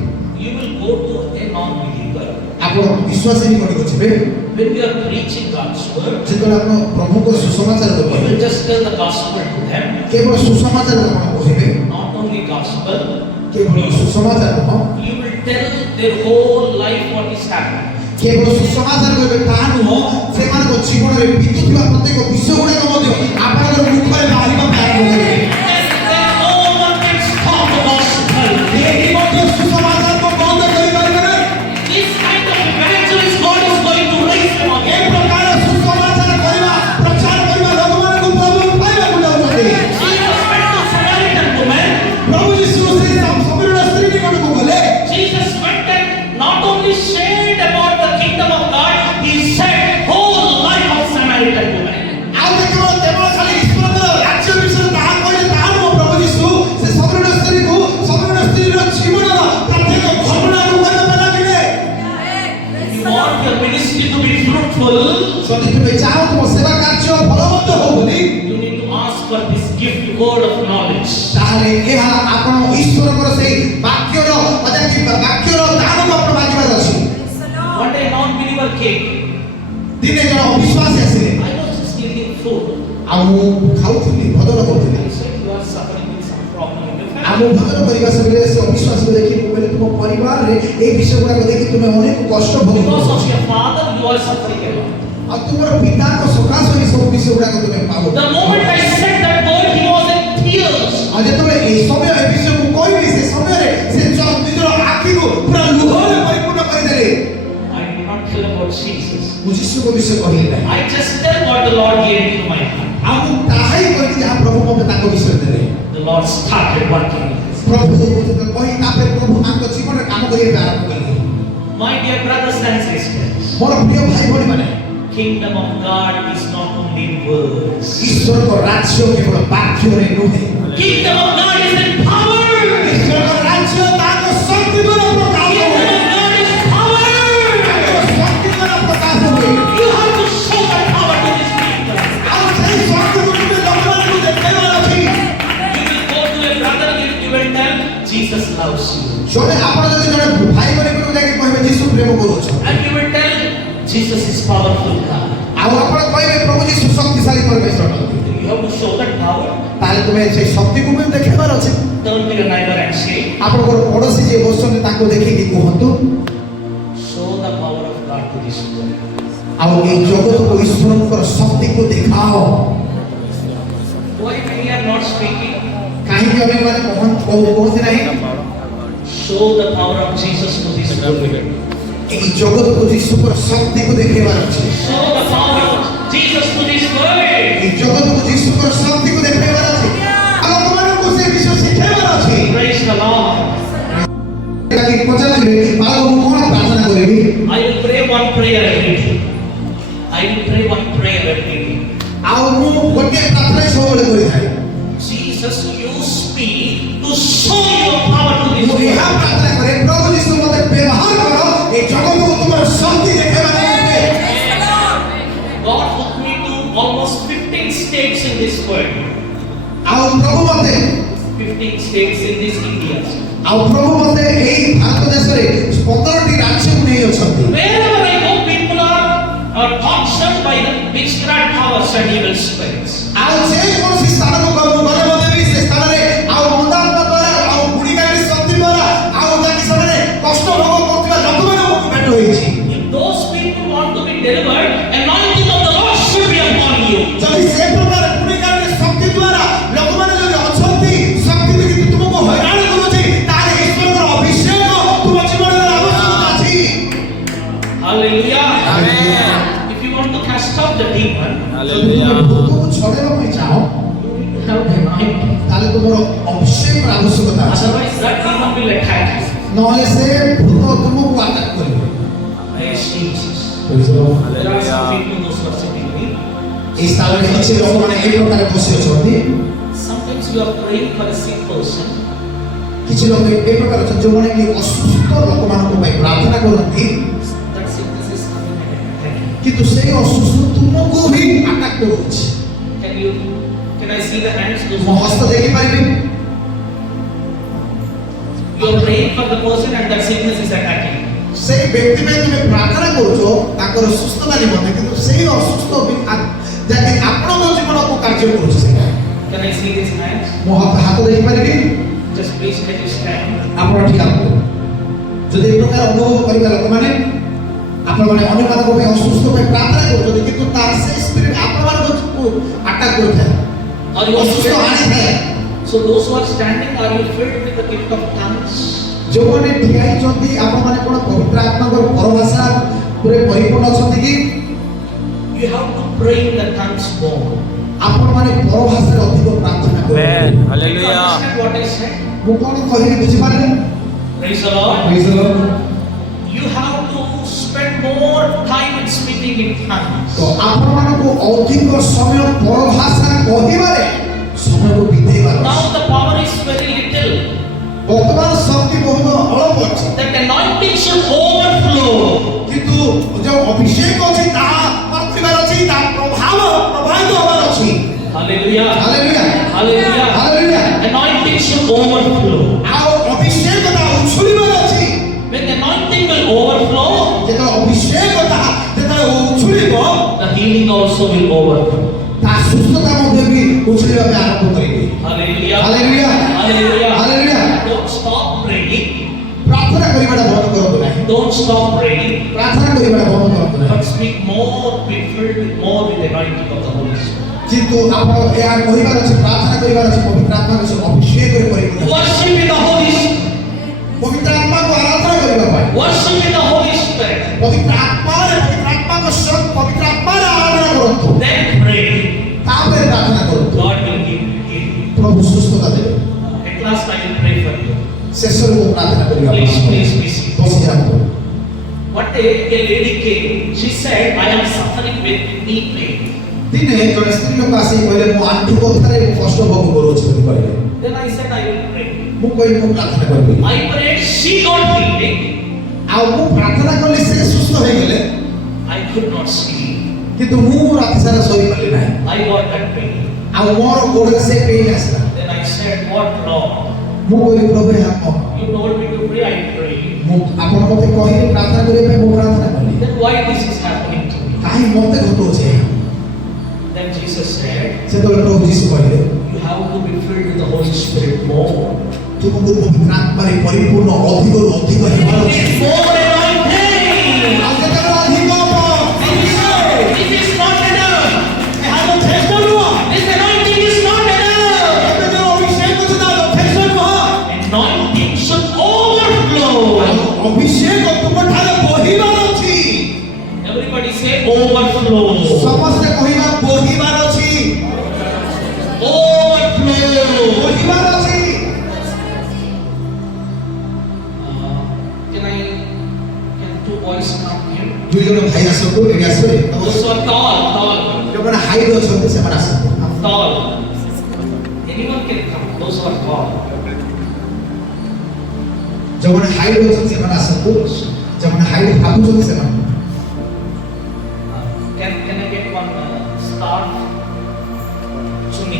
You will go to a non-believer. ଆପଣ ବିଶ୍ୱାସୀ ନିକଟକୁ ଯିବେ। When we are preaching God's word, ଯେତେବେଳେ ଆପଣ ପ୍ରଭୁଙ୍କ ସୁସମାଚାର you ଦେବେ, will just tell the gospel to them. କେବଳ ସୁସମାଚାର ଆପଣ କହିବେ, Not only gospel, କେବଳ ସୁସମାଚାର ନୁହଁ, you will tell their whole life what is happening. କେବଳ ସୁସମାଚାର କହିବେ ତାହା ନୁହଁ, ସେମାନଙ୍କ ଜୀବନରେ ବିତୁଥିବା ପ୍ରତ୍ୟେକ ବିଷୟ ଗୁଡ଼ାକ ମଧ୍ୟ ଆପଣଙ୍କର ମୁଖରେ ବାହାରିବା ପାଇଁ ଆରମ୍ଭ କରିବେ। Then no one can stop the gospel. କେହି ମଧ୍ୟ ସୁସମାଚାରକୁ ବନ୍ଦ କରିପାରିବେ ନାହିଁ। This kind of evangelist God is going to raise them ଏ again. ପ୍ରକାର ସୁସମାଚାର କରିବା, ପ୍ରଚାର କରିବା ଲୋକମାନଙ୍କୁ ପ୍ରଭୁ ପାଇବାକୁ ଯାଉଛନ୍ତି। Jesus went to Samaritan woman. ପ୍ରଭୁ ଯୀଶୁ ସେହି ସମୀରର ସ୍ତ୍ରୀ ନିକଟକୁ ଗଲେ। Jesus went and not only shared about the kingdom of God, he said whole life of Samaritan woman. ଆଉ କେବଳ ଖାଲି ଈଶ୍ୱରଙ୍କର ରାଜ୍ୟ ବିଷୟରେ ତାହା କହିଲେ ତାହା ନୁହଁ, ପ୍ରଭୁ ଯୀଶୁ ସେ ସମୀରର ସ୍ତ୍ରୀର ଜୀବନର ପ୍ରତ୍ୟେକ ଘଟଣାକୁ କହିବା ପାଇଁ ଲାଗିଲେ। If you want your ministry to be fruitful, ଯଦି ତୁମେ ଚାହଁ ତୁମ ସେବା କାର୍ଯ୍ୟ ଫଳବନ୍ତ ହଉ ବୋଲି, you need to ask for this gift, word of knowledge. ଈଶ୍ୱରଙ୍କର ସେଇ ବାକ୍ୟର ଦାନକୁ ଆପଣ ମାଗିବାର ଅଛି। One day a non-believer came. ଦିନେ ଜଣେ ଅବିଶ୍ୱାସୀ ଆସିଲେ। I was just eating food. ଆଉ ମୁଁ ଖାଉଥିଲି, ଭୋଜନ କରୁଥିଲି। I said, you are suffering with some problem in your ଆଉ ମୁଁ family. ଭୋଜନ କରିବା ସମୟରେ ସେ ଅବିଶ୍ୱାସୀକୁ ଦେଖି ମୁଁ କହିଲି ତୁମ ପରିବାରରେ ଏଇ ବିଷୟ ଗୁଡ଼ାକ ଦେଖି ତୁମେ ଅନେକ କଷ୍ଟ ଭୋଗ Because କରୁଛ। of your father, you are suffering a lot. ଆଉ ତୁମର ପିତାଙ୍କ ସକାଶେ ଏହି ସବୁ ବିଷୟ ଗୁଡ଼ାକ ତୁମେ ପାଉ। The moment I said that word, he was in tears. ଆଉ ଯେତେବେଳେ ଏହି ସମୟ ଏ ବିଷୟକୁ କହିଲି ସେ ସମୟରେ ସେ ନିଜର ଆଖିକୁ ପୁରା ଲୁହରେ ପରିପୂର୍ଣ୍ଣ କରିଦେଲେ। I did not tell about Jesus. ମୁଁ ଯୀଶୁଙ୍କ ବିଷୟ କହିଲି ନାହିଁ। I just tell what the Lord gave into my heart. ଆଉ ମୁଁ ତାହା ହିଁ କହିଲି ଯାହା ପ୍ରଭୁ ମୋତେ ତାଙ୍କ ବିଷୟରେ ଦେଲେ। The Lord started working in this. ପ୍ରଭୁ ଯେତେବେଳେ କହି ତାପରେ ପ୍ରଭୁ ତାଙ୍କ ଜୀବନରେ କାମ କରିବା ଆରମ୍ଭ କଲେ। My dear brothers and sisters, ମୋର ପ୍ରିୟ ଭାଇ ଭଉଣୀମାନେ, kingdom of God is not only in words. ଈଶ୍ୱରଙ୍କ ରାଜ୍ୟ କେବଳ ବାକ୍ୟରେ ନୁହେଁ। Kingdom of God is in power. ଈଶ୍ୱରଙ୍କ ରାଜ୍ୟ ତାଙ୍କ ଶକ୍ତି ଦ୍ୱାରା ପ୍ରକାଶ Kingdom ହୁଏ। of God is power. ତାଙ୍କର ଶକ୍ତି ଦ୍ୱାରା ପ୍ରକାଶ ହୁଏ। You have to show that power to this kingdom. ଆଉ ସେଇ ଶକ୍ତିକୁ ତୁମେ ଲୋକମାନଙ୍କୁ ଦେଖାଇବାର ଅଛି। You will go to a brother, you will tell Jesus loves you. ଜଣେ ଆପଣ ଯଦି ଜଣେ ଭାଇ ଭଉଣୀକୁ ଯାଇକି କହିବେ ଯୀଶୁ ପ୍ରେମ କରୁଛ, And you will tell Jesus is powerful God. ଆଉ ଆପଣ କହିବେ ପ୍ରଭୁ ଯୀଶୁ ଶକ୍ତିଶାଳୀ ପରମେଶ୍ୱର ଅଟନ୍ତି, You have to show that power. ତାହେଲେ ତୁମେ ସେଇ ଶକ୍ତିକୁ ବି ଦେଖାଇବାର ଅଛି। Turn to your neighbor and say, ଆପଣଙ୍କର ପଡ଼ୋଶୀ ଯିଏ ବସୁଛନ୍ତି ତାଙ୍କୁ ଦେଖିକି କୁହନ୍ତୁ, show the power of God to this world. ଆଉ ଏଇ ଜଗତକୁ ଈଶ୍ୱରଙ୍କର ଶକ୍ତିକୁ ଦେଖାଅ। Why we are not speaking? କାହିଁକି ଆମେ ମାନେ କହୁଛି ନାହିଁ? Show the power of Jesus to this world. ଏଇ ଜଗତକୁ ଯୀଶୁଙ୍କର ଶକ୍ତିକୁ ଦେଖାଇବାର ଅଛି। Show the power of Jesus to this world. ଏଇ ଜଗତକୁ ଯୀଶୁଙ୍କର ଶକ୍ତିକୁ ଦେଖାଇବାର ଅଛି। ଆଉ ଲୋକମାନଙ୍କୁ ସେ ବିଷୟ ଶିଖାଇବାର ଅଛି। Praise the Lord. କାଲି ପଚାରିବେ ବାଳକ ମୁଁ କଣ ପ୍ରାର୍ଥନା କରିବି? I will pray one prayer every day. I will pray one prayer every day. ଆଉ ମୁଁ ଗୋଟିଏ ପ୍ରାର୍ଥନା ସବୁବେଳେ କରିଥାଏ। Jesus, use me to show your power to this ମୁଁ ଏହା world. ପ୍ରାର୍ଥନା କରେ ପ୍ରଭୁ ଯୀଶୁ ମୋତେ ବ୍ୟବହାର କର ଏ ଜଗତକୁ ତୁମର ଶକ୍ତି ଦେଖାଇବା ନିମନ୍ତେ। God took me to almost 15 states in this world. ଆଉ ପ୍ରଭୁ ମୋତେ 15 states in this India. ଆଉ ପ୍ରଭୁ ମୋତେ ଏଇ ଭାରତ ଦେଶରେ 15ଟି ରାଜ୍ୟକୁ ନେଇ ଅଛନ୍ତି। Wherever I go, people are tortured by the witchcraft powers and evil spirits. ଆଉ ଯେକୌଣସି ସ୍ଥାନକୁ ଗଲେ ମଧ୍ୟ ବି ସେ ସ୍ଥାନରେ ଆଉ ମନ୍ଦାତ୍ମ ଦ୍ୱାରା ଆଉ ଗୁଣିଗାରେଡ଼ି ଶକ୍ତି ଦ୍ୱାରା ଆଉ ଯାକି ସେମାନେ କଷ୍ଟ ଭୋଗ କରୁଥିବା ଲୋକମାନଙ୍କୁ ଭେଟ ହୋଇଛି। If those people want to be delivered, anointing of the Lord should be upon you. ଯଦି ସେ ପ୍ରକାର ଗୁଣିଗାରେଡ଼ି ଶକ୍ତି ଦ୍ୱାରା ଲୋକମାନେ ଯଦି ଅଛନ୍ତି ଶକ୍ତି ଦେଖି ତୁମକୁ ହଇରାଣ କରୁଛି ତାହେଲେ ଈଶ୍ୱରଙ୍କର ଅଭିଷେକ ତୁମ ଜୀବନରେ ଆବଶ୍ୟକତା ଅଛି। Hallelujah. If you want to cast out the demon, ଯଦି ତୁମେ ଭୂତକୁ ଛଡ଼େଇବା ପାଇଁ ଚାହ you need to have the anointing. ତାହେଲେ ତୁମର ଅଭିଷେକର ଆବଶ୍ୟକତା ଅଛି। Otherwise, that demon will attack you. ନହେଲେ ସେ ଭୂତ ତୁମକୁ ଆଟାକ କରିବ। Praise Jesus. ବୁଝିଲ? There are some people who are sitting here. এই ସ୍ଥାନରେ କିଛି ଲୋକମାନେ এই ପ୍ରକାର ବସି ଅଛନ୍ତି। Sometimes you are praying for a sick person. କିଛି ଲୋକ ଏ ପ୍ରକାର ଅଛନ୍ତି ଯେଉଁମାନେ କି ଅସୁସ୍ଥ ଲୋକମାନଙ୍କ ପାଇଁ ପ୍ରାର୍ଥନା କରନ୍ତି That sickness is coming and attacking. କିନ୍ତୁ ସେଇ ଅସୁସ୍ଥ ତୁମକୁ ହିଁ ଆଟାକ କରୁଛି। Can I see the hands? Those ମୋ ହସ୍ତ ଦେଖିପାରିବି? You are praying for the person and that sickness is attacking. ସେଇ ବ୍ୟକ୍ତି ପାଇଁ ତୁମେ ପ୍ରାର୍ଥନା କରୁଛ ତାଙ୍କର ସୁସ୍ଥତା ନିମନ୍ତେ କିନ୍ତୁ ସେଇ ଅସୁସ୍ଥ ଯାକି ଆପଣଙ୍କ ଜୀବନକୁ କାର୍ଯ୍ୟ କରୁଛି ସେଇଟା। Can I see these hands? ମୋ ହାତ ଦେଖିପାରିବି? Just please can you stand? ଆପଣ ଠିଆ ହୁଅନ୍ତୁ। ଯଦି ଏ ପ୍ରକାର ଅନୁଭବ କରିବା ଲୋକମାନେ ଆପଣମାନେ ଅନ୍ୟମାନଙ୍କ ପାଇଁ ଅସୁସ୍ଥ ପାଇଁ ପ୍ରାର୍ଥନା କରୁଛନ୍ତି କିନ୍ତୁ ତାର ସେ ସ୍ପିରିଟ୍ ଆପଣମାନଙ୍କୁ ଆଟାକ କରୁଥାଏ Are you ଅସୁସ୍ଥ ଆଣିଥାଏ। So those who are standing, are you filled with the gift of tongues? ଯେଉଁମାନେ ଠିଆ ହେଇଛନ୍ତି ଆପଣମାନେ କ'ଣ ପବିତ୍ର ଆତ୍ମାଙ୍କର ପରଭାଷା ପୁରା ପରିପୂର୍ଣ୍ଣ ଅଛନ୍ତି କି? You have to pray in the tongues more. ଆପଣମାନେ ପରଭାଷାରେ ଅଧିକ ପ୍ରାର୍ଥନା କରନ୍ତୁ। Amen. Do you Hallelujah. understand what I said? ମୁଁ କ'ଣ କହିଲି ବୁଝିପାରିଲେ? Praise the Lord. You have to spend more time in speaking in tongues. ତ ଆପଣମାନଙ୍କୁ ଅଧିକ ସମୟ ପରଭାଷା କହିବାରେ ସମୟକୁ ବିତେଇବାର ଅଛି। Now the power is very little. ବର୍ତ୍ତମାନ ଶକ୍ତି ବହୁତ ଅଳ୍ପ ଅଛି That anointing should overflow. କିନ୍ତୁ ଯେଉଁ ଅଭିଷେକ ଅଛି ତାହା କରିବାର ଅଛି ତାହା ପ୍ରଭାବିତ ହେବାର ଅଛି। Hallelujah. Hallelujah Hallelujah. Hallelujah. Anointing should overflow. ଆଉ healing also will overflow. ତା ସୁସ୍ଥତା ମଧ୍ୟ ବି ଉଛଳିବା ପାଇଁ ଆରମ୍ଭ କରିବେ। Hallelujah. Hallelujah Hallelujah. Hallelujah. Don't stop praying. ପ୍ରାର୍ଥନା କରିବାଟା ବନ୍ଦ କରନ୍ତୁ ନାହିଁ। Don't stop praying. ପ୍ରାର୍ଥନା କରିବାଟା ବନ୍ଦ କରନ୍ତୁ ନାହିଁ। But speak more, be filled with more with the anointing of the Holy Spirit. କିନ୍ତୁ ଆପଣ ଏହା କହିବାର ଅଛି, ପ୍ରାର୍ଥନା କରିବାର ଅଛି, ପବିତ୍ର ଆତ୍ମାର ଅଭିଷେକରେ ପରିପୂର୍ଣ୍ଣ। Worship in the Holy Spirit. ପବିତ୍ର ଆତ୍ମାକୁ ଆରାଧନା କରିବା ପାଇଁ। Worship in the Holy Spirit. ପବିତ୍ର ଆତ୍ମାରେ ପବିତ୍ର ଆତ୍ମାରେ ଆରାଧନା କରନ୍ତୁ। Then pray. ତାପରେ ପ୍ରାର୍ଥନା କରନ୍ତୁ। God will give you healing. ପ୍ରଭୁ ସୁସ୍ଥତା ଦେବେ। At last I will pray for you. ଶେଷରେ ମୁଁ ପ୍ରାର୍ଥନା କରିବା ପାଇଁ। Please be seated. ବସି ଯାଆନ୍ତୁ। One day a lady came. She said, I am suffering with knee pain. ଦିନେ ଜଣେ ସ୍ତ୍ରୀ ଲୋକ ଆସି କହିଲେ, ମୁଁ ଆଣ୍ଠୁ କଥାରେ କଷ୍ଟ ଭୋଗ କରୁଅଛି ବୋଲି କହିଲେ। Then I said, I will pray. ମୁଁ କହିଲି ମୁଁ ପ୍ରାର୍ଥନା କରିବି। I prayed, she got healing. ଆଉ ମୁଁ ପ୍ରାର୍ଥନା କଲି, ସେ ସୁସ୍ଥ ହେଇଗଲେ। I could not sleep. କିନ୍ତୁ ମୁଁ ରାତି ସାରା ଶୋଇପାରିଲି ନାହିଁ। I got that pain. ଆଉ ମୋର ଗୋଡ଼ରେ ସେ ପେନ୍ ଆସିଲା। Then I said, what Lord? ମୁଁ କହିଲି, ପ୍ରଭୁ ଏହା କଣ? You told me to pray, I prayed. ମୁଁ ଆପଣ ମୋତେ କହିଲେ ପ୍ରାର୍ଥନା କରିବା ପାଇଁ, ମୁଁ ପ୍ରାର୍ଥନା କଲି। Then why this is happening to me? କାହିଁ ମୋତେ ଘଟୁଅଛି ଏହା? Then Jesus said, ସେତେବେଳେ ପ୍ରଭୁ ଯୀଶୁ କହିଲେ, you have to be filled with the Holy Spirit more. ତୁମକୁ ପବିତ୍ର ଆତ୍ମାରେ ପରିପୂର୍ଣ୍ଣ ଅଧିକରୁ ଅଧିକ ହେବାର ଅଛି। More anointing. ଆଉ ଯେତେବେଳେ ଅଧିକ ହବ, This is not enough. ଏହା ଯଥେଷ୍ଟ ନୁହଁ। This anointing is not enough. ଏବେ ଯୋଉ ଅଭିଷେକ ଅଛି ତାହା ଯଥେଷ୍ଟ ନୁହଁ। Anointing should overflow. ଆଉ ଅଭିଷେକ ତୁମଠାରେ ବହିବାର ଅଛି। Everybody say overflow. ସମସ୍ତେ କହିବା ବହିବାର ଅଛି। Overflow. ବହିବାର ଅଛି। Can two boys come here? ଦୁଇ ଜଣ ଭାଇ ଆସନ୍ତୁ, ଏଠି ଆସିବେ। Those who are tall. ଯୋଉମାନେ ହାଇଟ୍ ଅଛନ୍ତି ସେମାନେ ଆସନ୍ତୁ। Tall. Anyone can come. Those who are tall. ଯୋଉମାନେ ହାଇଟ୍ ଅଛନ୍ତି ସେମାନେ ଆସନ୍ତୁ। ଯୋଉମାନେ ହାଇଟ୍ ଭାବୁଛନ୍ତି ସେମାନେ। Can I get one star? Chuni.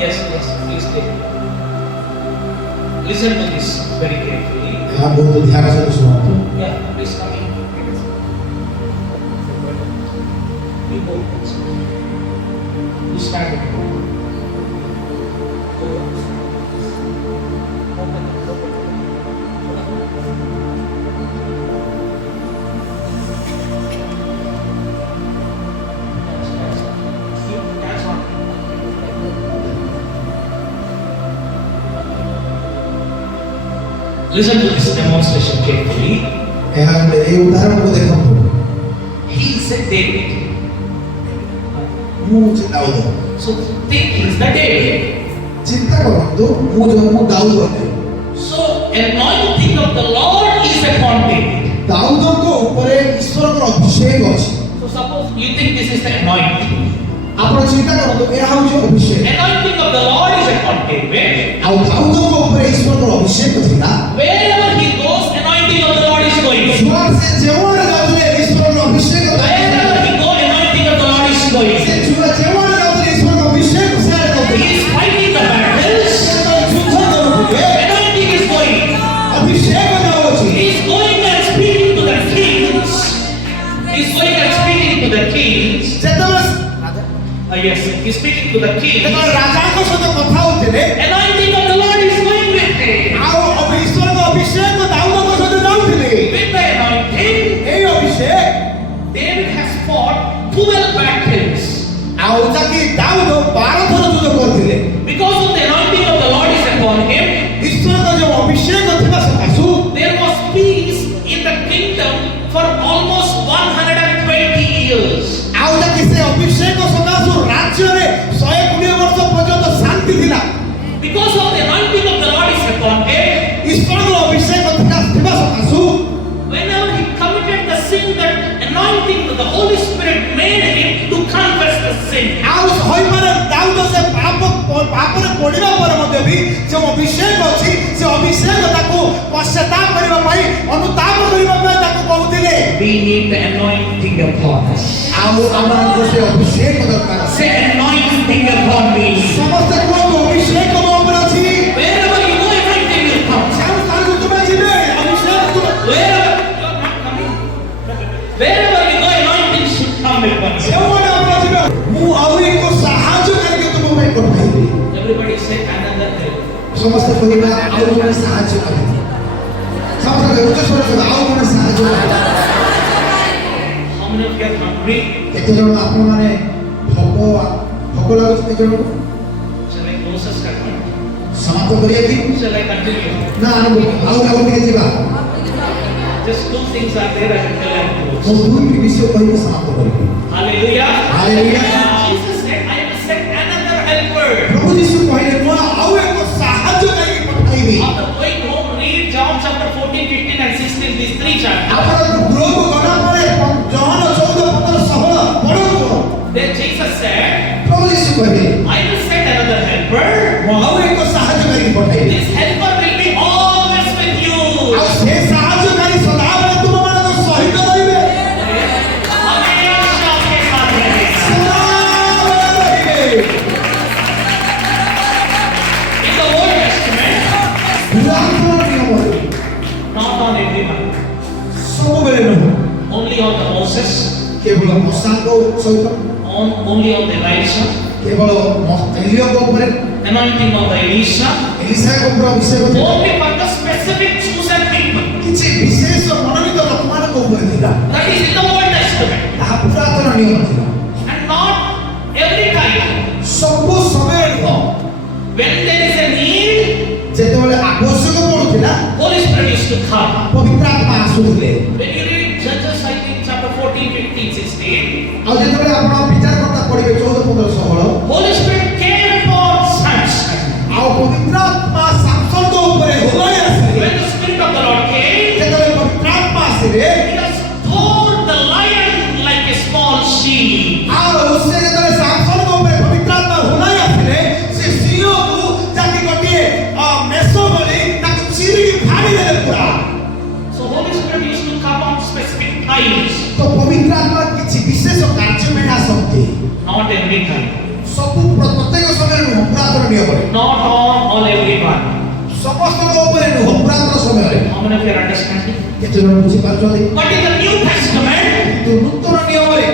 Yes, please take. Listen to this very carefully. ଏହା ବହୁତ ଧ୍ୟାନ ସହିତ ଶୁଣନ୍ତୁ। Yeah, please come in. You go. You stand it. Listen to this demonstration carefully. ଏହା ଏହି ଉଦାହରଣକୁ ଦେଖନ୍ତୁ। He is a David. ମୁଁ ହେଉଛି ଦାଉଦ। So think he is the David. ଚିନ୍ତା କରନ୍ତୁ, ମୁଁ ଦାଉଦ ଅଟେ। So anointing of the Lord is upon David. ଦାଉଦଙ୍କ ଉପରେ ଈଶ୍ୱରଙ୍କର ଅଭିଷେକ ଅଛି। So suppose you think this is the anointing. ଆପଣ ଚିନ୍ତା କରନ୍ତୁ, ଏହା ହେଉଛି ଅଭିଷେକ। Anointing of the Lord is upon David. ଆଉ ଦାଉଦଙ୍କ ଉପରେ ଈଶ୍ୱରଙ୍କର ଅଭିଷେକ ଥିଲା। Wherever he goes, anointing of the Lord is going. ଛୁଆ ସେ ଯେଉଁଆଡ଼େ ଯାଉଥିଲେ ଈଶ୍ୱରଙ୍କର ଅଭିଷେକ ଥିଲା। Wherever he go, anointing of the Lord is going. ସେ ଛୁଆ ଯେଉଁଆଡ଼େ ଯାଉଥିଲେ ଈଶ୍ୱରଙ୍କ ଅଭିଷେକ ସିଆଡ଼େ He ଯାଉଥିଲେ। is fighting the battles. ସେ ଯେତେବେଳେ ଯୁଦ୍ଧ କରୁଥିଲେ, Anointing is going. ଅଭିଷେକ ଯାଉଅଛି। He is going and speaking to the kings. He is going and speaking to the kings. ଯେତେବେଳେ Yes, he is speaking to the king. ଯେତେବେଳେ ରାଜାଙ୍କ ସହିତ କଥା ହଉଥିଲେ, Anointing of the Lord is going with him. ଆଉ ଈଶ୍ୱରଙ୍କ ଅଭିଷେକ ଦାଉଦଙ୍କ ସହିତ ଯାଉଥିଲେ। With the anointing, ଏଇ ଅଭିଷେକ David has fought 12 battles. ଆଉ ଯାକି ଦାଉଦ 12 ଥର ଯୁଦ୍ଧ କରିଥିଲେ। Because of the anointing of the Lord is upon him, ଈଶ୍ୱରଙ୍କ ଯେଉଁ ଅଭିଷେକ ଥିବା ସକାଶୁ there was peace in the kingdom for almost 120 years. ଆଉ ଯାକି ସେ ଅଭିଷେକ ସକାଶୁ ରାଜ୍ୟରେ 120 ବର୍ଷ ପର୍ଯ୍ୟନ୍ତ ଶାନ୍ତି ଥିଲା। Because of the anointing of the Lord is upon him, ଈଶ୍ୱରଙ୍କ ଅଭିଷେକ ଥିବା ସକାଶୁ whenever he committed the sin, that anointing of the Holy Spirit made him to confess the sin. ଆଉ ହୋଇପାରେ ଦାଉଦ ସେ ପାପରେ ପଡ଼ିବା ପରେ ମଧ୍ୟ ବି ଯେଉଁ ଅଭିଷେକ ଅଛି, ସେ ଅଭିଷେକ ତାକୁ ପଶ୍ଚାତାପ କରିବା ପାଇଁ, ଅନୁତାପ କରିବା ପାଇଁ ତାକୁ କହୁଥିଲେ। We need the anointing upon us. ଆଉ ଆମମାନଙ୍କୁ ସେ ଅଭିଷେକ ଦରକାର। Say anointing upon me. ସମସ୍ତେ କୁହନ୍ତୁ, ଅଭିଷେକ ମୋ ଉପରେ ଅଛି। Wherever you go, anointing will come. ଯେଉଁ ସ୍ଥାନକୁ ତୁମେ ଯିବେ, ଅଭିଷେକ ତୁମେ Wherever you are not coming. ସମସ୍ତେ କହିବା ଆଉ ଜଣେ ସାହାଯ୍ୟ କରିବେ। ସମସ୍ତେ ଉଚ୍ଚ ସ୍ୱରରେ ଆଉ ଜଣେ ସାହାଯ୍ୟ କରିବେ। How many of you are hungry? କେତେ ଜଣ ଆପଣମାନେ ଭୋକ ଲାଗୁଛି? କେତେ ଜଣ? Shall I close the statement? ସମାପ୍ତ କରିବା କି? Shall I continue? ନା ଆଉ ଟିକେ ଯିବା? Just two things are there I will tell and ମୁଁ close. ଦୁଇଟି ବିଷୟ କହିକି ସମାପ୍ତ କରିବି। Hallelujah. Hallelujah. Jesus said, I will send another helper. ପ୍ରଭୁ ଯୀଶୁ କହିଲେ ମୁଁ ଆଉ ଏକ ସାହାଯ୍ୟକାରୀ ପଠାଇବି। After going home, read John chapter 14, 15 and 16, these three chapters. ଆପଣ ଗୃହକୁ ଗଲା ପରେ ଜହନ 14, 15, 16 ପଢ଼ନ୍ତୁ। Then Jesus said, ପ୍ରଭୁ ଯୀଶୁ କହିଲେ I will send another helper. ମୁଁ ଆଉ ଏକ ସାହାଯ୍ୟକାରୀ ପଠାଇବି। This helper will be always with you. ଆଉ ସେ ସାହାଯ୍ୟକାରୀ ସଦାବେଳେ ତୁମମାନଙ୍କ ସହିତ ରହିବେ। हमेशा आपके साथ रहेगा। ସଦାବେଳେ ରହିବେ। In the Old Testament, ପୁରାତନ ନିୟମରେ not on everyone, ସବୁବେଳେ ନୁହଁ, only on the Moses, କେବଳ ମୋଶାଙ୍କ ସହିତ, only on the Elijah, କେବଳ ଏଲିୟଙ୍କ ଉପରେ, anointing on the Elisha, ଏଲିଶାଙ୍କ ଉପରେ ଅଭିଷେକ ଥିଲା। only for the specific chosen people. କିଛି ବିଶେଷ ମନୋନୀତ ଲୋକମାନଙ୍କ ଉପରେ ଥିଲା। That is in the Old Testament, ତାହା ପୁରାତନ ନିୟମ ଥିଲା। and not every time. ସବୁ ସମୟରେ ନୁହଁ, When there is a need, ଯେତେବେଳେ ଆବଶ୍ୟକ ପଡୁଥିଲା Holy Spirit used to come. ପବିତ୍ର ଆତ୍ମା ଆସୁଥିଲେ। When you read Judges, I think chapter 14, 15, 16, ଆଉ ଯେତେବେଳେ ଆପଣ ବିଚାରକର୍ତ୍ତା ପଢିବେ 14, 15, 16 Holy Spirit came for Samson. ଆଉ ପବିତ୍ର ଆତ୍ମା ସାମସନଙ୍କ ଉପରେ ଓହ୍ଲାଇ ଆସିଲେ। When the Spirit of the Lord came, ଯେତେବେଳେ ପବିତ୍ର ଆତ୍ମା ଆସିଲେ He has torn the lion like a small sheep. ଆଉ ସେ ଯେତେବେଳେ ସାମସନଙ୍କ ଉପରେ ପବିତ୍ର ଆତ୍ମା ଓହ୍ଲାଇ ଆସିଲେ ସେ ସିଂହକୁ ଯାକି ଗୋଟିଏ ମେଷ ଭଳି ତାକୁ ଚିରିକି ଫାଡ଼ି ଦେଲେ ପୁରା। So Holy Spirit used to come on specific times, ତ ପବିତ୍ର ଆତ୍ମା କିଛି ବିଶେଷ କାର୍ଯ୍ୟ ପାଇଁ ଆସନ୍ତି। not every time, ସବୁ ପ୍ରତ୍ୟେକ ସମୟରେ ନୁହଁ, ପୁରାତନ ନିୟମରେ not on everyone. ସମସ୍ତଙ୍କ ଉପରେ ନୁହଁ, ପୁରାତନ ସମୟରେ। How many of you are understanding? କେତେ ଜଣ ବୁଝିପାରୁଛନ୍ତି? But in the New Testament, କିନ୍ତୁ ନୂତନ ନିୟମରେ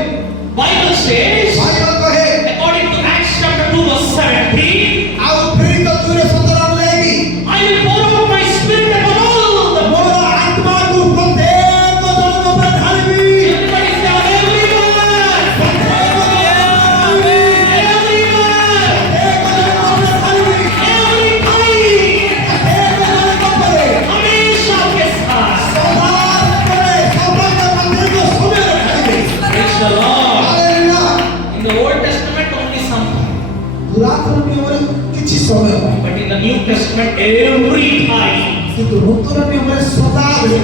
Bible says, ବାଇବଲ କହେ according to Acts chapter 2 verse 17, ଆଉ ପ୍ରେରିତ 2:17 ଅନୁଯାୟୀ I will pour out my spirit upon all the ମୋର ଆତ୍ମାକୁ ପ୍ରତ୍ୟେକ ଜଣଙ୍କ ଉପରେ ଢାଳିବି। Everybody say, everyone, ପ୍ରତ୍ୟେକ ଜଣଙ୍କ ଉପରେ ଢାଳିବି। everyone, ପ୍ରତ୍ୟେକ ଜଣଙ୍କ ଉପରେ ଢାଳିବି। every time, ପ୍ରତ୍ୟେକ ଜଣଙ୍କ ଉପରେ हमेशा आपके साथ. ସଦାବେଳେ ସମସ୍ତ ପ୍ରତ୍ୟେକ ସମୟରେ ଢାଳିବି। Praise the Lord. Hallelujah. In the Old Testament, only something, ପୁରାତନ ନିୟମରେ କିଛି ସମୟ ପାଇଁ, but in the New Testament, every time. କିନ୍ତୁ ନୂତନ ନିୟମରେ ସଦାବେଳେ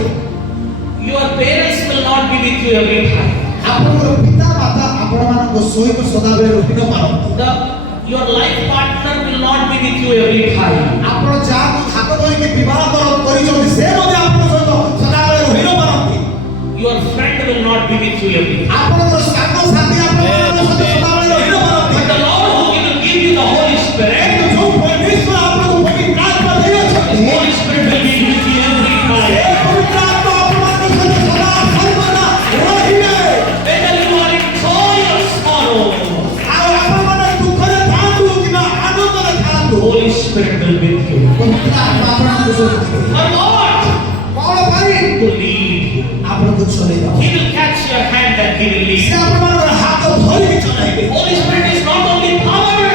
Your parents will not be with you every time. ଆପଣଙ୍କର ପିତା ମାତା ଆପଣମାନଙ୍କ ସହିତ ସଦାବେଳେ ରହି ନ ପାରନ୍ତି। Your life partner will not be with you every time. ଆପଣ ଯାହାକୁ ହାତ ଧରିକି ବିବାହ କରିଛନ୍ତି ସେ ମଧ୍ୟ ଆପଣଙ୍କ ସହିତ ସଦାବେଳେ ରହି ନ ପାରନ୍ତି। Your friend will not be with you every time. ଆପଣଙ୍କର ସାଙ୍ଗସାଥି ଆପଣଙ୍କ ସହିତ ସଦାବେଳେ ରହି ନ ପାରନ୍ତି। But the Lord who will give you the Holy Spirit, କିନ୍ତୁ ଯୋଉ ପରମେଶ୍ୱର ଆପଣଙ୍କୁ ପବିତ୍ର ଆତ୍ମା ଦେଇଅଛନ୍ତି, the Holy Spirit will be with you every ସେ time. ପବିତ୍ର ଆତ୍ମା ଆପଣମାନଙ୍କ ସହିତ ସଦା ସର୍ବଦା ରହିବେ। Whether you are in joy or sorrow, ଆଉ ଆପଣମାନେ ଦୁଃଖରେ ଥାଆନ୍ତୁ କିମ୍ବା ଆନନ୍ଦରେ ଥାଆନ୍ତୁ, the Holy Spirit will be with you. ପବିତ୍ର ଆତ୍ମା ଆପଣଙ୍କ ସହିତ ଥିବେ। For what? କଣ ପାଇଁ? To lead you. ଆପଣଙ୍କୁ ଚଲେଇବ। He will catch your hand and He will lead ସେ you. ଆପଣଙ୍କର ହାତ ଧରିକି ଚଲାଇବେ। Holy Spirit is not only power.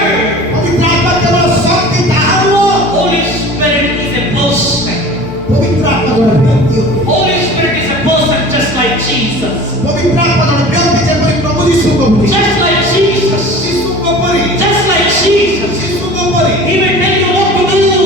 ପବିତ୍ର ଆତ୍ମା କେବଳ ଶକ୍ତି ତାହା ନୁହଁ, Holy Spirit is a person. ପବିତ୍ର ଆତ୍ମା ଜଣେ ବ୍ୟକ୍ତି ଅଟେ। Holy Spirit is a person just like Jesus. ପବିତ୍ର ଆତ୍ମା ଜଣେ ବ୍ୟକ୍ତି ଯେପରି ପ୍ରଭୁ ଯୀଶୁଙ୍କ ପରି। Just like Jesus. ଯୀଶୁଙ୍କ ପରି। Just like Jesus. ଯୀଶୁଙ୍କ ପରି। He will tell you what to do.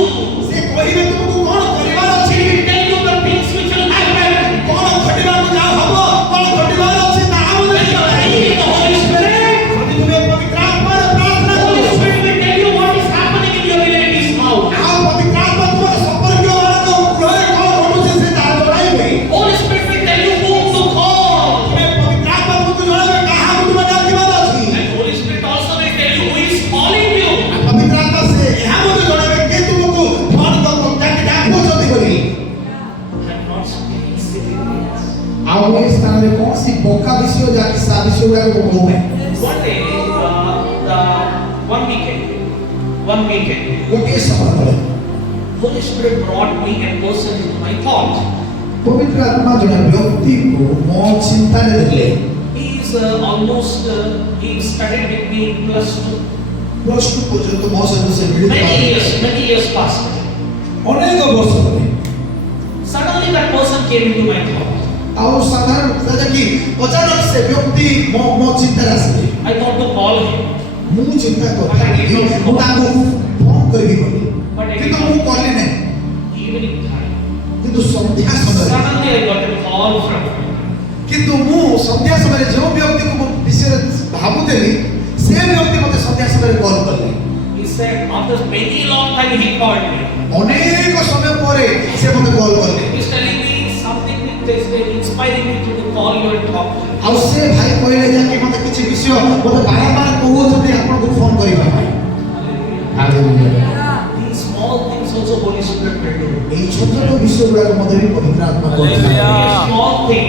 ସେ କହିବେ ତୁମକୁ କଣ କରିବାର ଅଛି, He will tell you the things which will happen. କଣ ଘଟିବାକୁ ଯାହା ହବ, କଣ ଘଟିବାର ଅଛି ତାହା ମଧ୍ୟ When you are କହିବେ। praying in the Holy Spirit, ଯଦି ତୁମେ ପବିତ୍ର ଆତ୍ମାରେ ପ୍ରାର୍ଥନା the Holy କରିବ, Spirit will tell you what is happening in your relative's house. ଆଉ ପବିତ୍ର ଆତ୍ମା ତୁମର ସମ୍ପର୍କୀୟମାନଙ୍କ ଗୃହରେ କଣ ଘଟୁଛି ସେ ତାହା ଜଣାଇବେ। Holy Spirit will tell you whom to call. ତୁମେ ପବିତ୍ର ଆତ୍ମା ତୁମକୁ ଜଣାଇବେ କାହାକୁ ତୁମେ ଡାକିବାର ଅଛି। And Holy Spirit also will tell you who is calling you. ପବିତ୍ର ଆତ୍ମା ସେ ଏହା ମଧ୍ୟ ଜଣାଇବେ କିଏ ତୁମକୁ ଫୋନ ଡାକି ଡାକୁଛନ୍ତି ବୋଲି। I'm not speaking silly things. ଆଉ ଏ ସ୍ଥାନରେ କୌଣସି ବୋକା ବିଷୟ ଯାକି ସା ବିଷୟ ଗୁଡ଼ାକ ମୁଁ କହୁନାହିଁ। One day, one weekend, ଗୋଟିଏ ସମୟ ପରେ Holy Spirit brought me a person into my thought. ପବିତ୍ର ଆତ୍ମା ଜଣେ ବ୍ୟକ୍ତିକୁ ମୋ ଚିନ୍ତାରେ ଦେଲେ। He is almost he studied with me in +2. Plus two ପର୍ଯ୍ୟନ୍ତ ମୋ ସହିତ ସେ ମିଳିତ Many years passed. ଅନେକ ବର୍ଷ ପରେ Suddenly that person came into my thought. ଆଉ ସାଧାରଣ କି ଅଚାନକ ସେ ବ୍ୟକ୍ତି ମୋ ଚିନ୍ତାରେ ଆସିଲେ। I thought to call him. ମୁଁ ଚିନ୍ତା କରିଥିଲି ମୁଁ ତାଙ୍କୁ ଫୋନ କରିବି ବୋଲି, କିନ୍ତୁ ମୁଁ କଲି ନାହିଁ। Evening time. କିନ୍ତୁ ସନ୍ଧ୍ୟା ସମୟରେ Suddenly I got a call from him. କିନ୍ତୁ ମୁଁ ସନ୍ଧ୍ୟା ସମୟରେ ଯେଉଁ ବ୍ୟକ୍ତିକୁ ମୁଁ ବିଷୟରେ ଭାବୁଥିଲି ସେ ବ୍ୟକ୍ତି ମୋତେ ସନ୍ଧ୍ୟା ସମୟରେ କଲ୍ କଲେ। He said after many long time he called me. ଅନେକ ସମୟ ପରେ ସେ ମୋତେ କଲ୍ କଲେ। He's telling me something that is inspiring me to call you and talk to you. ଆଉ ସେ ଭାଇ କହିଲେ ଯେ କି ମୋତେ କିଛି ବିଷୟ ମୋତେ ବାରମ୍ବାର କହୁଛନ୍ତି ଆପଣଙ୍କୁ ଫୋନ କରିବା ପାଇଁ। Hallelujah. These small things also Holy Spirit will do. এই ছোট ছোট বিষୟ গুଡ଼ାକ ମଧ୍ୟ ବି ପବିତ୍ର ଆତ୍ମା କରିଥାଏ। A small thing.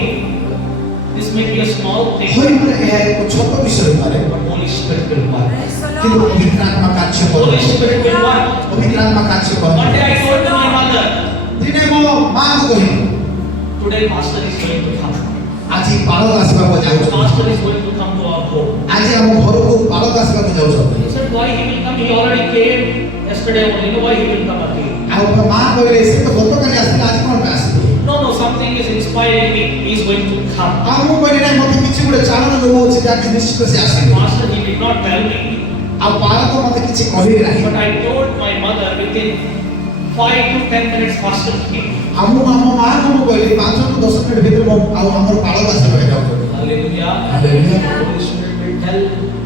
This may be a small thing, ହୋଇପାରେ ଏହା ଏକ ଛୋଟ ବିଷୟ ହୋଇପାରେ, but Holy Spirit will work. କିନ୍ତୁ ପବିତ୍ର ଆତ୍ମା କାର୍ଯ୍ୟ Holy କରେ। Spirit will work. ପବିତ୍ର ଆତ୍ମା କାର୍ଯ୍ୟ One କରେ। day I told to my mother, ଦିନେ ମୋ ମାଆକୁ କହିଲି today pastor is going to come. ଆଜି ପାଳକ ଆସିବାକୁ ଯାଉଛନ୍ତି। Pastor is going to come to our home. ଆଜି ଆମ ଘରକୁ ପାଳକ ଆସିବାକୁ ଯାଉଛନ୍ତି। He said, why he will come? He already came yesterday only. No, why he will come again? ଆଉ ମା କହିଲେ ସେ ତ ଗତକାଲି ଆସିଥିଲା ଆଜି କ'ଣ ପାଇଁ ଆସିବେ? No, something is inspiring me. He is going to come. ଆଉ ମୁଁ କହିଲି ନାହିଁ ମୋତେ କିଛି ଗୋଟେ ଚାଳନ ଦେଉଛି ଯେ ଆଜି ନିଶ୍ଚିତ ସେ ଆସିବେ। Pastor, he did not tell me. ଆଉ ପାଳକ ମୋତେ କିଛି କହିଲେ ନାହିଁ। But I told my mother within 5 to 10 minutes pastor came. ଆଉ ମୁଁ ଆମ ମାଆକୁ ମୁଁ କହିଲି 5 ରୁ 10 ମିନିଟ୍ ଭିତରେ ଆଉ ଆମର ପାଳକ ଆସିବାକୁ ଯାଉଛନ୍ତି। Hallelujah. Hallelujah. Holy Spirit will tell.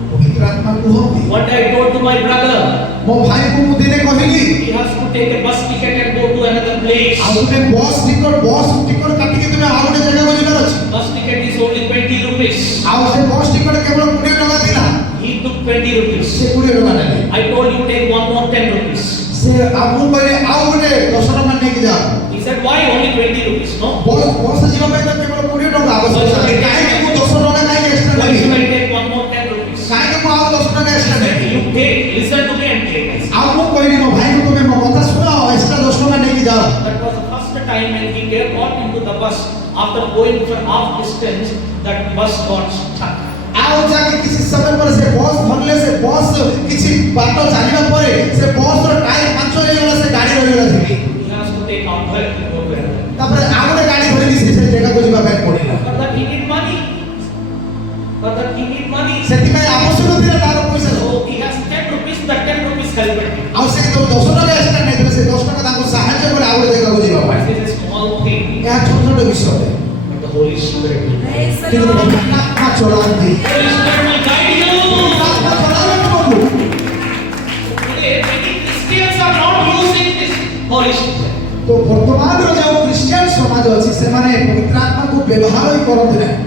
ପବିତ୍ର ଆତ୍ମା କୁହନ୍ତି। One day I told to my brother, ମୋ ଭାଇକୁ ମୁଁ ଦିନେ କହିଲି he has to take a bus ticket and go to another place. ଆଉ ତୁମେ ବସ୍ ଟିକଟ କାଟିକି ତୁମେ ଆଉ ଗୋଟେ ଜାଗାକୁ ଯିବାର ଅଛି। Bus ticket is only 20 rupees. ଆଉ ସେ ବସ୍ ଟିକଟ କେବଳ 20 ଟଙ୍କା ଥିଲା। He took 20 rupees. ସେ 20 ଟଙ୍କା ନେଲେ। I told you take one more 10 rupees. ସେ ମୁଁ କହିଲି ଆଉ ଗୋଟେ 10 ଟଙ୍କା ନେଇକି ଯାଅ। He said, why only 20 rupees? No. Bus ଯିବା ପାଇଁ ତ କେବଳ 20 ଟଙ୍କା ଆବଶ୍ୟକ ଅଛି। କାହିଁକି ମୁଁ 10 ଟଙ୍କା କାହିଁକି ଏକ୍ସଟ୍ରା Why ନେବି? should I take one more 10 rupees? କାହିଁକି ମୁଁ ଆଉ 10 ଟଙ୍କା He ଏକ୍ସଟ୍ରା said, ନେବି? you take, listen to me and take it. ଆଉ ମୁଁ କହିଲି ମୋ ଭାଇକୁ ତୁମେ ମୋ କଥା ଶୁଣ ଏକ୍ସଟ୍ରା 10 ଟଙ୍କା ନେଇକି ଯାଅ। That was the first time when he got into the bus. After going for half distance, that bus got stuck. ଆଉ ଯାକି କିଛି ସମୟ ପରେ ସେ ବସ୍ ଧରିଲେ ସେ ବସ୍ କିଛି ବାଟ ଚାଲିବା ପରେ ସେ ବସ୍ର ଟାୟାର ପାଞ୍ଚର ହେଇଗଲା ସେ ଗାଡ଼ି ରହିଗଲା ସେଠି। He has to take out help to go there. ତାପରେ ଆଉ ଗୋଟେ ଗାଡ଼ି ଧରିକି ସେ ଜାଗାକୁ ଯିବା ପାଇଁ ପଡ଼ିଲା। For that he need money. For that he need money. ସେଥିପାଇଁ ଆବଶ୍ୟକ ଥିଲା ତାର ପଇସା। So he has 10 rupees, that 10 rupees helped him. ଆଉ ସେ ଯୋଉ 10 ଟଙ୍କା ଏକ୍ସଟ୍ରା ନେଇଥିଲେ ସେ 10 ଟଙ୍କା ତାଙ୍କୁ ସାହାଯ୍ୟ କଲେ ଆଉ ଗୋଟେ ଜାଗାକୁ ଯିବା ପାଇଁ। This is a small thing, ଏହା ଛୋଟ ଛୋଟ ବିଷୟ but the Holy Spirit will guide. କିନ୍ତୁ ଆତ୍ମା ଚଳାନ୍ତି। Holy Spirit will guide you. ଆତ୍ମା ଚଳାନ୍ତି ପ୍ରଭୁ। Today, many Christians are not using this Holy Spirit. ତ ବର୍ତ୍ତମାନର ଯେଉଁ ଖ୍ରୀଷ୍ଟିଆନ ସମାଜ ଅଛି ସେମାନେ ପବିତ୍ର ଆତ୍ମାକୁ ବ୍ୟବହାର ହିଁ କରନ୍ତି ନାହିଁ।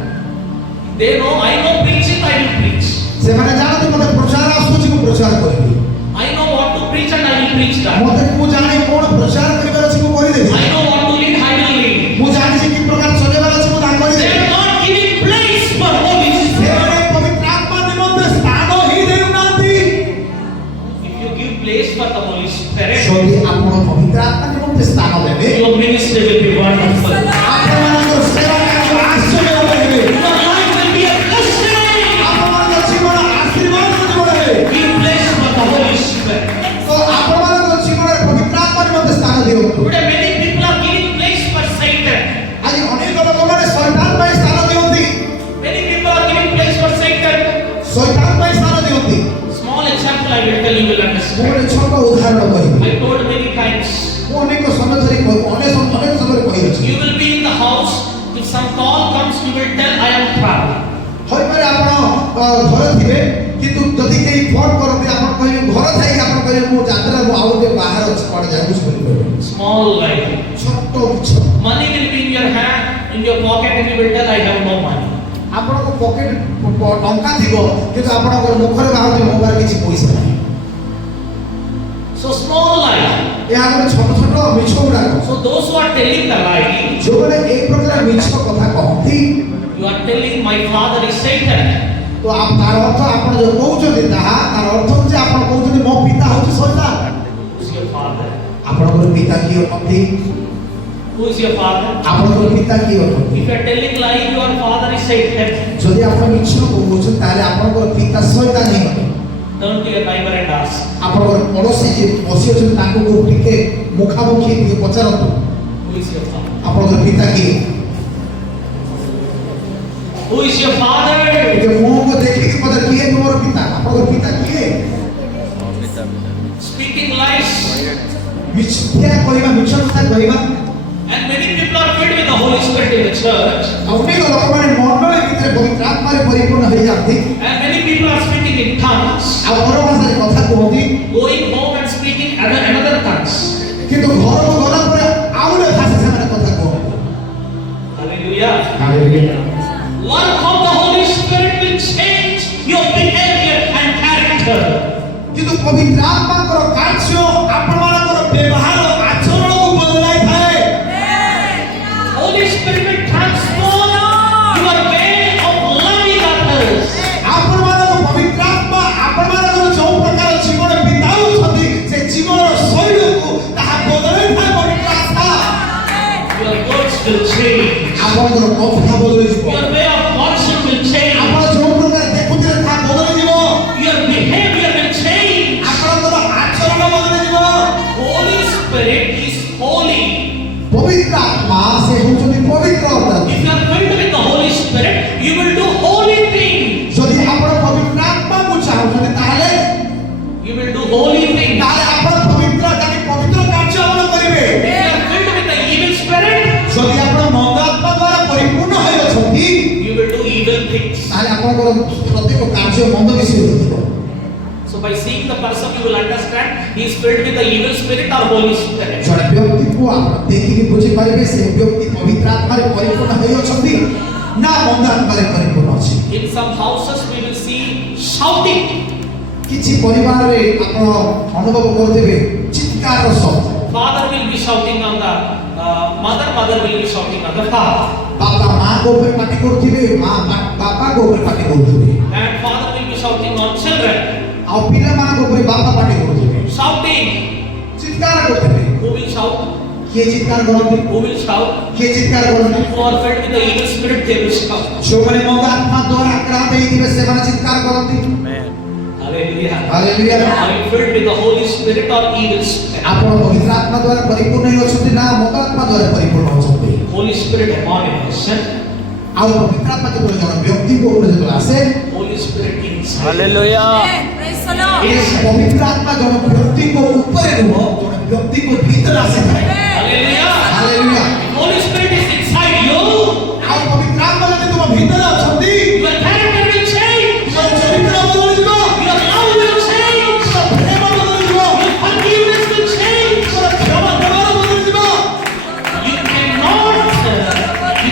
They know, I know preaching, I will preach. ସେମାନେ ଜାଣନ୍ତି ମୋତେ ପ୍ରଚାର ଆସୁଛି ମୁଁ ପ୍ରଚାର କରିବି। I know what to preach and I will preach that. ମୋତେ ମୁଁ ଜାଣି କ'ଣ ପ୍ରଚାର କରିବାର ଅଛି ମୁଁ କରିଦେବି। I know what to lead, I will lead. ମୁଁ ଜାଣିଛି କି ପ୍ରକାର ଚଲେଇବାର ଅଛି ମୁଁ ତାହା They କରିଦେବି। are not giving place for Holy Spirit. ସେମାନେ ପବିତ୍ର ଆତ୍ମା ନିମନ୍ତେ ସ୍ଥାନ ହିଁ ଦେଉନାହାନ୍ତି। If you give place for the Holy Spirit, ଯଦି ଆପଣ ପବିତ୍ର ଆତ୍ମା ନିମନ୍ତେ ସ୍ଥାନ ଦେବେ your ministry will be wonderful. ଆପଣଙ୍କର ସେବା କାର୍ଯ୍ୟ ଆଶ୍ଚର୍ଯ୍ୟ କରିବେ। Your life will be a blessing. ଆପଣଙ୍କ ଜୀବନ ଆଶୀର୍ବାଦ ଜୀବନ ହେବେ। Give place for the Holy Spirit. ତ ଆପଣମାନଙ୍କ ଜୀବନରେ ପବିତ୍ର ଆତ୍ମା ନିମନ୍ତେ ସ୍ଥାନ ଦିଅନ୍ତୁ। Today, many people are giving place for Satan. ଆଜି ଅନେକ ଲୋକମାନେ ଶୈତାନ ପାଇଁ ସ୍ଥାନ ଦିଅନ୍ତି। Many people are giving place for Satan. Shaitaan ପାଇଁ ସ୍ଥାନ ଦିଅନ୍ତି। Small example I will tell you will ମୁଁ understand. ଗୋଟେ ଛୋଟ ଉଦାହରଣ କହିବି। I told many times. ମୁଁ ଅନେକ ସମୟ ଧରି ଅନେକ ସମୟରେ କହିଅଛି। You will be in the house. If some call comes, you will tell, I am traveling. ହୋଇପାରେ ଆପଣ ଘରେ ଥିବେ କିନ୍ତୁ ଯଦି କେହି ଫୋନ୍ କରନ୍ତି ଆପଣ କହିବେ ଘରେ ଥାଇକି ଆପଣ କହିବେ ମୁଁ ଯାତ୍ରା ମୁଁ ଆଉ ଗୋଟେ ବାହାରେ ଅଛି କୁଆଡ଼େ ଯାଉଛି ବୋଲି କହିବେ। Small life. ଛୋଟ ମିଛ। Money will be in your hand, in your pocket, and you will tell, I have no money. ଆପଣଙ୍କ ପକେଟ ଟଙ୍କା ଥିବ କିନ୍ତୁ ଆପଣଙ୍କର ମୁଖରେ ବାହାରୁଛି ମୋ ପାଖରେ କିଛି ପଇସା ନାହିଁ। So small life. ଏହା ଗୋଟେ ଛୋଟ ଛୋଟ ମିଛ ଗୁଡ଼ାକ। So those who are telling the lie, ଯେଉଁମାନେ ଏଇ ପ୍ରକାର ମିଛ କଥା କହନ୍ତି you are telling my father is Satan. ତ ତାର ଅର୍ଥ ଆପଣ ଯୋଉ କହୁଛନ୍ତି ତାହା ତାର ଅର୍ଥ ହେଉଛି ଆପଣ କହୁଛନ୍ତି ମୋ ପିତା ହେଉଛି ଶୈତାନ। Who's your father? ଆପଣଙ୍କର ପିତା ଅଟନ୍ତି? Who is your father? ଆପଣଙ୍କର ପିତା କିଏ ଅଟନ୍ତି? If you are telling lie, your father is Satan. ଯଦି ଆପଣ ମିଛ କହୁଛନ୍ତି ତାହେଲେ ଆପଣଙ୍କର ପିତା ଶୈତାନ ହିଁ ଅଟନ୍ତି। Turn to your neighbor and ask. ଆପଣଙ୍କର ପଡ଼ୋଶୀ ଯିଏ ବସି ଅଛନ୍ତି ତାଙ୍କୁ ଟିକେ ମୁଖାମୁଖି ଟିକେ ପଚାରନ୍ତୁ Who is your father? ଆପଣଙ୍କର ପିତା କିଏ? Who is your father? ଟିକେ ମୁହଁକୁ ଦେଖିକି ପଚାର କିଏ ତୁମର ପିତା? ଆପଣଙ୍କର ପିତା କିଏ? Speaking lies. ମିଥ୍ୟା କହିବା, ମିଛ କଥା କହିବା। And many people are filled with the Holy Spirit in the church. ଅନେକ ଲୋକମାନେ ମଣ୍ଡଳୀ ଭିତରେ ପବିତ୍ର ଆତ୍ମାରେ ପରିପୂର୍ଣ୍ଣ ହେଇଯାନ୍ତି And many people are speaking in tongues. ଆଉ ପର ଭାଷାରେ କଥା କୁହନ୍ତି Going home and speaking another tongues. କିନ୍ତୁ ଘରକୁ ଗଲା ପରେ ଆଉ ଗୋଟେ ଭାଷା ସେମାନେ କଥା କୁହନ୍ତି। Hallelujah. Hallelujah. Work of the Holy Spirit will change your behavior and character. କିନ୍ତୁ ପବିତ୍ର ଆତ୍ମାଙ୍କର କାର୍ଯ୍ୟ ଆପଣମାନଙ୍କର ବ୍ୟବହାର ଆଚରଣକୁ ବଦଳାଇଥାଏ। Holy Spirit will transform your way of loving others. ଆପଣମାନଙ୍କ ପବିତ୍ର ଆତ୍ମା ଆପଣମାନଙ୍କର ଯେଉଁ ପ୍ରକାର ଜୀବନ ବିତାଉଛନ୍ତି ସେ ଜୀବନର ଶୈଳୀକୁ ତାହା ବଦଳାଇଥାଏ ପବିତ୍ର ଆତ୍ମା। Your words will change. ଆପଣଙ୍କର କଥା ବଦଳିଯିବ। Your way of worship will change. ଆପଣ ଯେଉଁ ପ୍ରକାର ଦେଖୁଥିଲେ ତାହା ବଦଳିଯିବ। Your behavior will change. ଆପଣଙ୍କର ଆଚରଣ ବଦଳିଯିବ। Holy Spirit is holy. ପବିତ୍ର ଆତ୍ମା ସେ ହେଉଛନ୍ତି ପବିତ୍ର ଅର୍ଥାତ୍ If you are filled with the Holy Spirit, you will do holy things. ଯଦି ଆପଣ ପବିତ୍ର ଆତ୍ମାକୁ ଚାହୁଁଛନ୍ତି ତାହେଲେ You will do holy things. ତାହେଲେ ଆପଣ ପବିତ୍ର କାର୍ଯ୍ୟ ଆପଣ କରିବେ। If you are filled with the evil spirit, ଯଦି ଆପଣ ମନ୍ଦ ଆତ୍ମା ଦ୍ୱାରା ପରିପୂର୍ଣ୍ଣ ହୋଇଅଛନ୍ତି you will do evil things. ତାହେଲେ ଆପଣଙ୍କର ପ୍ରତ୍ୟେକ କାର୍ଯ୍ୟ ମନ୍ଦ ବିଷୟ ହୋଇଥିବ। So by seeing the person, you will understand he is filled with the evil spirit or Holy Spirit. ଜଣେ ବ୍ୟକ୍ତିକୁ ଆପଣ ଦେଖିକି ବୁଝିପାରିବେ ସେ ବ୍ୟକ୍ତି ପବିତ୍ର ଆତ୍ମାରେ ପରିପୂର୍ଣ୍ଣ ହୋଇଅଛନ୍ତି ନା ମନ୍ଦ ଆତ୍ମାରେ ପରିପୂର୍ଣ୍ଣ ଅଛି। In some houses, we will see shouting. କିଛି ପରିବାରରେ ଆପଣ ଅନୁଭବ କରୁଥିବେ ଚିତ୍କାରର ଶବ୍ଦ। Father will be shouting on the mother will be shouting on the father. ବାପା ମାଙ୍କ ଉପରେ ପାଟି କରୁଥିବେ, ମା ବାପାଙ୍କ ଉପରେ ପାଟି କରୁଥିବେ। And father will be shouting on children. ଆଉ ପିଲାମାନଙ୍କ ଉପରେ ବାପା ପାଟି କରୁଥିବେ, Shouting. ଚିତ୍କାର କରୁଥିବେ। Who will shout? କିଏ ଚିତ୍କାର କରନ୍ତି? Who will shout? କିଏ ଚିତ୍କାର କରନ୍ତି? Who are filled with the evil spirit, they will shout. ଯେଉଁମାନେ ମନ୍ଦ ଆତ୍ମା ଦ୍ୱାରା ଆକ୍ରାନ୍ତ ହେଇଥିବେ ସେମାନେ ଚିତ୍କାର କରନ୍ତି। Hallelujah. Hallelujah. Are you filled with the Holy Spirit or evil spirit? ଆପଣ ପବିତ୍ର ଆତ୍ମା ଦ୍ୱାରା ପରିପୂର୍ଣ୍ଣ ହୋଇଅଛନ୍ତି ନା ମନ୍ଦ ଆତ୍ମା ଦ୍ୱାରା ପରିପୂର୍ଣ୍ଣ ଅଛନ୍ତି? Holy Spirit upon a person, ଆଉ ପବିତ୍ର ଆତ୍ମା ଯେତେବେଳେ ଜଣେ ବ୍ୟକ୍ତିଙ୍କ ଉପରେ ଯେତେବେଳେ ଆସେ Holy Spirit inside. Hallelujah. Praise the Lord. ଏ ପବିତ୍ର ଆତ୍ମା ଜଣେ ବ୍ୟକ୍ତିଙ୍କ ଉପରେ ନୁହଁ, ଜଣେ ବ୍ୟକ୍ତିଙ୍କ ଭିତରେ ଆସିଥାଏ। Hallelujah. Hallelujah. Holy Spirit is inside you. ଆଉ ପବିତ୍ର ଆତ୍ମା ଯଦି ତୁମ ଭିତରେ ଅଛନ୍ତି Your character will change. ତୁମ ଚରିତ୍ର ବଦଳିଯିବ, Your love will change. ତୁମ ପ୍ରେମ ବଦଳିଯିବ, Your forgiveness will change. ତୁମର କ୍ଷମା ଦେବାର ବଦଳିଯିବ। You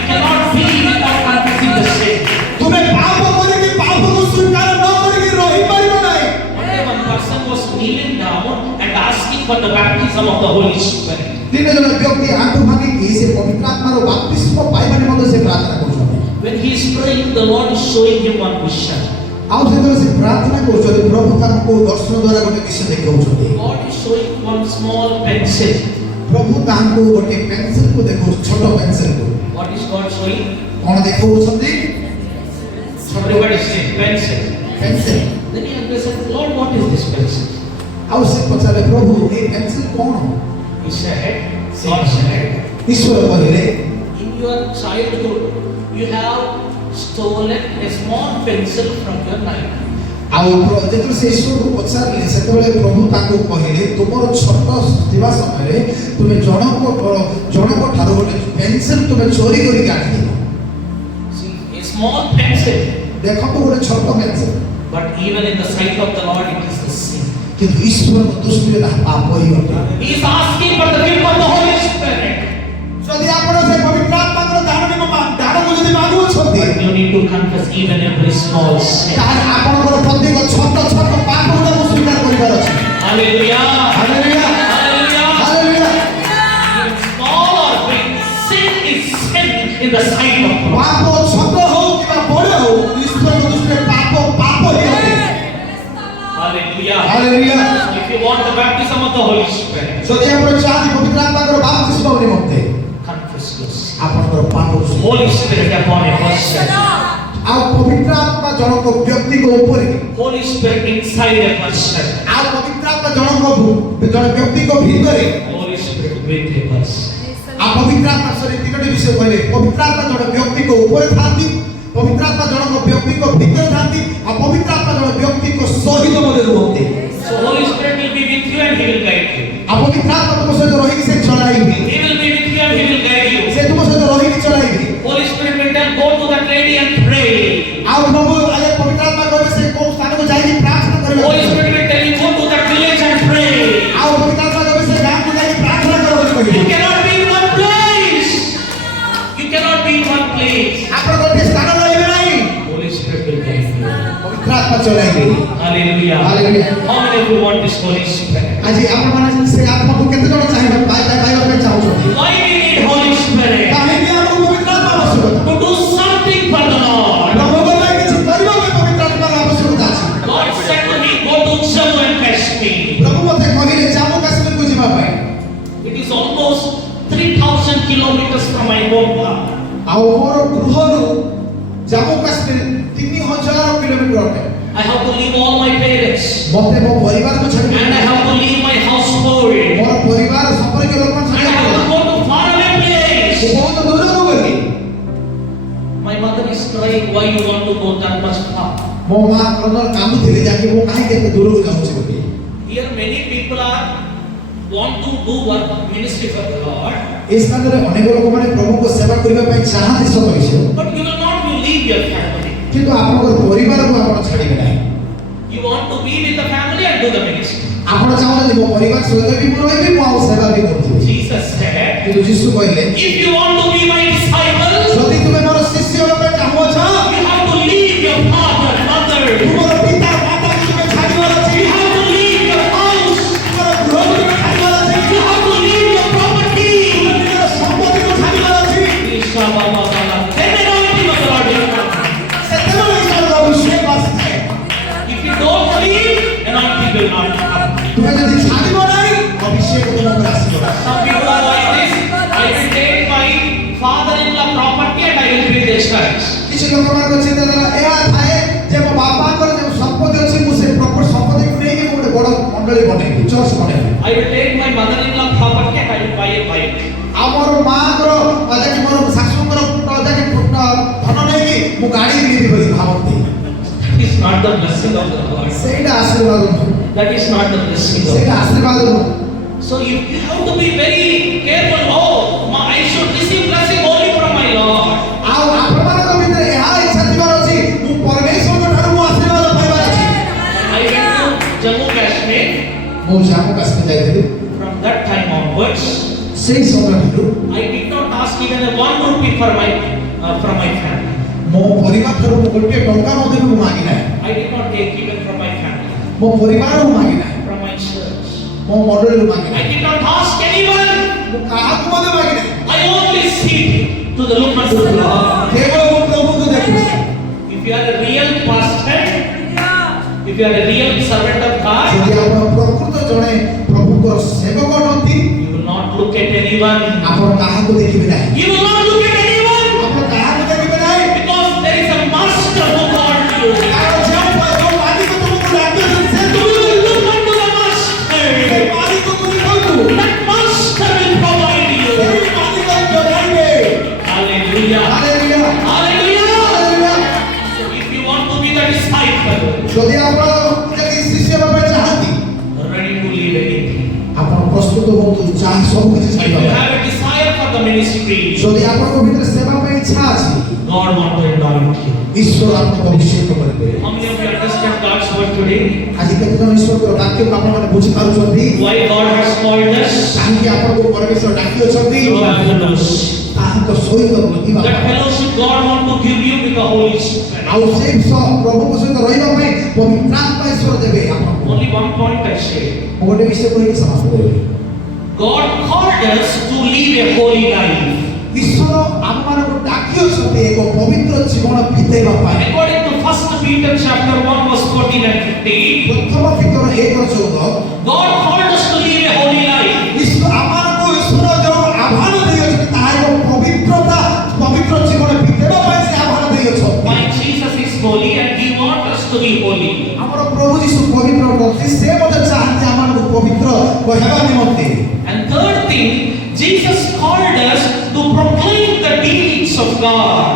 cannot be without confessing the sin. ତୁମେ ପାପ କରିକି ପାପକୁ ସ୍ୱୀକାର ନ କରିକି ରହିପାରିବ ନାହିଁ। One day one person was kneeling down and asking for the baptism of the Holy Spirit. ଦିନେ ଜଣେ ବ୍ୟକ୍ତି ଆଣ୍ଠୁ ଭାଙ୍ଗିକି ସେ ପବିତ୍ର ଆତ୍ମାର ବାପ୍ତିସ୍ମ ପାଇବା ନିମନ୍ତେ ସେ ପ୍ରାର୍ଥନା କରୁଛନ୍ତି। When he is praying, the Lord is showing him one vision. ଆଉ ଯେତେବେଳେ ସେ ପ୍ରାର୍ଥନା କରୁଛନ୍ତି ପ୍ରଭୁ ତାଙ୍କୁ ଦର୍ଶନ ଦ୍ୱାରା ଗୋଟେ ବିଷୟ ଦେଖାଉଛନ୍ତି। God is showing one small pencil. ପ୍ରଭୁ ତାଙ୍କୁ ଗୋଟେ ପେନ୍ସିଲକୁ ଦେଖାଉଛନ୍ତି, ଛୋଟ ପେନ୍ସିଲକୁ। What is God showing? କ'ଣ ଦେଖାଉଛନ୍ତି? Everybody say pencil. Pencil. Then he said, Lord, what is this pencil? ଆଉ ସେ ପଚାରିଲେ ପ୍ରଭୁ ଏ ପେନ୍ସିଲ କ'ଣ? He said, God said, ଈଶ୍ୱର କହିଲେ in your childhood, you have stolen a small pencil from your life. ଆଉ ଯେତେବେଳେ ସେ ଈଶ୍ୱରକୁ ପଚାରିଲେ ସେତେବେଳେ ପ୍ରଭୁ ତାଙ୍କୁ କହିଲେ ତୁମର ଛୋଟ ଥିବା ସମୟରେ ତୁମେ ଜଣଙ୍କ ଠାରୁ ଗୋଟେ ପେନ୍ସିଲ ତୁମେ ଚୋରି କରିକି ଆଣିଥିଲ। See, a small pencil, ଦେଖନ୍ତୁ ଗୋଟେ ଛୋଟ pencil, but even in the sight of the Lord, it is the sin. କିନ୍ତୁ ଈଶ୍ୱରଙ୍କ ଦୃଷ୍ଟିରେ ତାହା ପାପ ହିଁ ଅଟେ। He is asking for the gift of the Holy Spirit. ଯଦି ଆପଣ ସେ ପବିତ୍ର ଆତ୍ମାଙ୍କର ଦାନକୁ ଯଦି ମାଗୁଅଛନ୍ତି But you need to confess even every small sin. ତାହେଲେ ଆପଣଙ୍କର ପ୍ରତ୍ୟେକ ଛୋଟ ଛୋଟ ପାପକୁ ସ୍ୱୀକାର କରିବାର ଅଛି। Hallelujah. Hallelujah, Hallelujah. Hallelujah. Even small or big, sin is sin in the sight of God. ପାପ ଛୋଟ ହଉ କିମ୍ବା ବଡ଼ ହଉ ଈଶ୍ୱରଙ୍କ ଦୃଷ୍ଟିରେ ପାପ ହିଁ ଅଟେ। Hallelujah. Hallelujah. If you you want the baptism of the Holy Spirit, যদি ଆପଣ ଚାହାନ୍ତି ପବିତ୍ର ଆତ୍ମାଙ୍କର ବାପ୍ତିସ୍ମ ନିମନ୍ତେ confess your sin. ଆପଣଙ୍କର ପାପ Holy Spirit upon a person. ଆଉ ପବିତ୍ର ଆତ୍ମା ଜଣଙ୍କ ବ୍ୟକ୍ତିଙ୍କ ଉପରେ Holy Spirit inside a person. ଆଉ ପବିତ୍ର ଆତ୍ମା ଜଣେ ବ୍ୟକ୍ତିଙ୍କ ଭିତରେ Holy Spirit with a person. ଆଉ ପବିତ୍ର ଆତ୍ମା ସରି ତିନୋଟି ବିଷୟ କହିଲେ ପବିତ୍ର ଆତ୍ମା ଜଣେ ବ୍ୟକ୍ତିଙ୍କ ଉପରେ ଥାନ୍ତି ପବିତ୍ର ଆତ୍ମା ଜଣଙ୍କ ବ୍ୟକ୍ତିଙ୍କ ଭିତରେ ଥାନ୍ତି ଆଉ ପବିତ୍ର ଆତ୍ମା ଜଣେ ବ୍ୟକ୍ତିଙ୍କ ସହିତ ମଧ୍ୟ ରୁହନ୍ତି So Holy Spirit will be with you and He will guide you. ଆଉ ପବିତ୍ର ଆତ୍ମା ତୁମ ସହିତ ରହିକି ସେ ଚଳାଇବେ He will be with you and He will guide you. ସେ ତୁମ ସହିତ ରହିକି ଚଳାଇବେ Holy Spirit will tell, go to that lady and pray. ଆଉ ପ୍ରଭୁ ଆଗେ ପବିତ୍ର ଆତ୍ମା କହିବେ ସେ କୋଉ ସ୍ଥାନକୁ ଯାଇକି ପ୍ରାର୍ଥନା କରିବେ Holy Spirit will tell you, go to that village and pray. ଆଉ ପବିତ୍ର ଆତ୍ମା କହିବେ ସେ ଗାଁକୁ ଯାଇକି ପ୍ରାର୍ଥନା କର ବୋଲି କହିବେ You cannot be in one place. You cannot be in one place. ଆପଣ ଗୋଟିଏ ସ୍ଥାନ ରହିବେ ନାହିଁ Holy Spirit will guide you. ପବିତ୍ର ଆତ୍ମା ଚଳାଇବେ Hallelujah. Hallelujah. How many of you want this Holy Spirit? ଆଜି ଆପଣମାନେ ସେ ଆତ୍ମାକୁ କେତେ ଜଣ ଚାହିଁବେ ପାଇବା ପାଇଁ ଚାହୁଁଛନ୍ତି Why we need Holy Spirit? କାହିଁକି ଆମକୁ ପବିତ୍ର ଆତ୍ମା ଆବଶ୍ୟକତା To do something for the Lord. ପ୍ରଭୁଙ୍କ ପାଇଁ କିଛି କରିବା ପାଇଁ ପବିତ୍ର ଆତ୍ମାର ଆବଶ୍ୟକତା ଅଛି God said to me, go to Jammu and Kashmir. ପ୍ରଭୁ ମୋତେ କହିଲେ ଜାମ୍ମୁ କାଶ୍ମୀରକୁ ଯିବା ପାଇଁ It is almost 3,000 kilometers from my hometown. ଆଉ ମୋର ଗୃହରୁ ଜାମ୍ମୁ କାଶ୍ମୀର 3000 କିଲୋମିଟର ଅଟେ I have to leave all my parents. ମୋତେ ମୋ ପରିବାରକୁ ଛାଡ଼ି And I have to leave my household. ମୋର ପରିବାର ସମ୍ପର୍କୀୟ ଲୋକମାନଙ୍କୁ And I ଛାଡ଼ି have to go to faraway place. ମୁଁ ବହୁତ ଦୂରକୁ ଗଲି My mother is crying, why you want to go that much far? ମୋ ମା କ୍ରମର କାନ୍ଦୁଥିଲେ ଯାକି ମୁଁ କାହିଁକି ଏତେ ଦୂରକୁ ଯାଉଛି ବୋଲି Here many people want to do work ministry for the Lord, এই ସ୍ଥାନରେ ଅନେକ ଲୋକମାନେ ପ୍ରଭୁଙ୍କ ସେବା କରିବା ପାଇଁ ଚାହାନ୍ତି ସତରିଶ but you will not leave your family. କିନ୍ତୁ ଆପଣଙ୍କର ପରିବାରକୁ ଆପଣ ଛାଡ଼ିବେ ନାହିଁ You want to be with the family and do the ministry. ଆପଣ ଚାହୁଁଛନ୍ତି ମୋ ପରିବାର ସହିତ ବି ମୁଁ ରହିବି ମୁଁ ଆଉ ସେବା ବି କରୁଥିବି Jesus said, କିନ୍ତୁ ଯୀଶୁ କହିଲେ if you want to be my disciple, ଯଦି ତୁମେ ମୋର ଶିଷ୍ୟ ହେବା ପାଇଁ ଚାହୁଁଛ you have to leave your father, mother. ତୁମର ପିତା ମାତାକୁ ତୁମେ ଛାଡ଼ିବାର ଅଛି You have to leave your house. ତୁମର ଗୃହକୁ ତୁମେ ଛାଡ଼ିବାର ଅଛି You have to leave your property. ତୁମେ ନିଜର ସମ୍ପତ୍ତିକୁ ଛାଡ଼ିବାର ଅଛି Then the anointing of the Lord will come. ସେତେବେଳେ ଈଶ୍ୱରର ଅଭିଷେକ ଆସିଥାଏ If you don't leave, anointing will not come. ତୁମେ ଯଦି ଛାଡ଼ିବ ନାହିଁ ଅଭିଷେକ ତୁମ ଉପରେ ଆସିବ ନାହିଁ Some people are like this. I will take my father-in-law property and I will build a church. କିଛି ଲୋକମାନଙ୍କ ଚିନ୍ତାଧାରା ଏହା ଥାଏ ଯେ ମୋ ବାପାଙ୍କର ଯେଉଁ ସମ୍ପତ୍ତି ଅଛି ମୁଁ ସେ ପ୍ରପର ସମ୍ପତ୍ତିକୁ ନେଇକି ମୁଁ ଗୋଟେ ବଡ଼ ମଣ୍ଡଳୀ ବନେଇବି ଚର୍ଚ୍ଚ ବନେଇବି I will take my mother-in-law property and I will buy a bike. ଆମର ମାଙ୍କର ଯାକି ମୋର ଶାଶୁଙ୍କର ଯାକି ଧନ ନେଇକି ମୁଁ ଗାଡ଼ି କିଣିବି ବୋଲି ଭାବନ୍ତି That is not the blessing of the Lord. ସେଇଟା ଆଶୀର୍ବାଦ ନୁହଁ That is not the blessing of ସେଇଟା God. ଆଶୀର୍ବାଦ ନୁହଁ So you have to be very careful. Oh, I should receive blessing only from my Lord. ଆଉ ଆପଣମାନଙ୍କ ଭିତରେ ଏହା ଇଚ୍ଛା ଥିବାର ଅଛି ମୁଁ ପରମେଶ୍ୱରଙ୍କ ଠାରୁ ମୁଁ ଆଶୀର୍ବାଦ ପାଇବାର ଅଛି I went to Jammu Kashmir. ମୁଁ ଜାମ୍ମୁ କାଶ୍ମୀର ଯାଇଥିଲି From that time onwards, ସେଇ ସମୟଠାରୁ I did not ask even a 1 rupee from my family. ମୋ ପରିବାର ଠାରୁ ମୁଁ ଗୋଟିଏ ଟଙ୍କା ମଧ୍ୟ ମୁଁ ମାଗି ନାହିଁ I did not take even from my family, ମୋ ପରିବାରରୁ ମାଗି ନାହିଁ from my church. ମୋ ମଣ୍ଡଳୀରୁ ମାଗି I ନାହିଁ did not ask anyone. ମୁଁ କାହାକୁ ମଧ୍ୟ ମାଗି ନାହିଁ I only seek to the look unto the Lord. କେବଳ ମୁଁ ପ୍ରଭୁଙ୍କୁ ଦେଖୁଛି If you are a real pastor, if you are a real servant of God, ଯଦି ଆପଣ ପ୍ରକୃତ ଜଣେ ପ୍ରଭୁଙ୍କର ସେବକ ଅଟନ୍ତି you will not look at anyone. ଆପଣ କାହାକୁ ଦେଖିବେ ନାହିଁ You will not look at anyone ଆପଣ କାହାକୁ ଦେଖିବେ ନାହିଁ because there is a master who called you. କାରଣ ଯେଉଁ ମାଲିକ ତୁମକୁ ଡାକିଛନ୍ତି ସେ You will look unto the master. ସେ ମାଲିକକୁ ଦେଖନ୍ତୁ That master will provide you. ସେଇ ମାଲିକ ଯୋଗାଇବେ Hallelujah. Hallelujah Hallelujah. Hallelujah So if you want to be the disciple, ଯଦି ଆପଣ ଯଦି ଶିଷ୍ୟ ହେବା ପାଇଁ ଚାହାନ୍ତି ready to leave anything. ଆପଣ ପ୍ରସ୍ତୁତ ହୁଅନ୍ତୁ ଯାହା ସବୁ କିଛି If ଛାଡ଼ିବା you ପାଇଁ have a desire for the ministry, ଯଦି ଆପଣଙ୍କ ଭିତରେ ସେବା ପାଇଁ ଇଚ୍ଛା ଅଛି God wants to anoint you. ଈଶ୍ୱର ଆପଣଙ୍କୁ ଅଭିଷେକ କରିବେ How many of you understand God's word today? ଆଜି କେତେଜଣ ଈଶ୍ୱରଙ୍କର ବାକ୍ୟକୁ ଆପଣମାନେ ବୁଝିପାରୁଛନ୍ତି Why God has called us? କାହିଁକି ଆପଣଙ୍କୁ ପରମେଶ୍ୱର ଡାକିଅଛନ୍ତି To have fellowship. ତାହାଙ୍କ ସହିତ ରହିବା That fellowship God wants to give you with the Holy Spirit. ଆଉ ସେଇ ପ୍ରଭୁଙ୍କ ସହିତ ରହିବା ପାଇଁ ପବିତ୍ର ଆତ୍ମା ଈଶ୍ୱର ଦେବେ ଆପଣଙ୍କୁ Only one point I say. ମୁଁ ଗୋଟେ ବିଷୟ କହିକି ସମାପ୍ତ କରିବି God called us to live a holy life. ଈଶ୍ୱର ଆମମାନଙ୍କୁ ଡାକିଅଛନ୍ତି ଦେଇଛନ୍ତି ଏକ ପବିତ୍ର ଜୀବନ ବିତେଇବା ପାଇଁ। According to 1 Peter chapter 1 verse 14 and 15, ପ୍ରଥମ ପିତର 1:14 God called us to live a holy life. ଆମମାନଙ୍କୁ ଈଶ୍ୱର ଯେଉଁ ଆହ୍ୱାନ ଦେଇଅଛନ୍ତି ତାହା ଏକ ପବିତ୍ର ଜୀବନ ବିତେଇବା ପାଇଁ ସେ ଆହ୍ୱାନ ଦେଇଅଛନ୍ତି। Why Jesus is holy and He wants us to be holy. ଆମର ପ୍ରଭୁ ଯୀଶୁ ପବିତ୍ର ଅଟନ୍ତି, ସେ ମଧ୍ୟ ଚାହାନ୍ତି ଆମମାନଙ୍କୁ ପବିତ୍ର ହେବା ନିମନ୍ତେ। And third thing, Jesus called us to proclaim the deeds of God.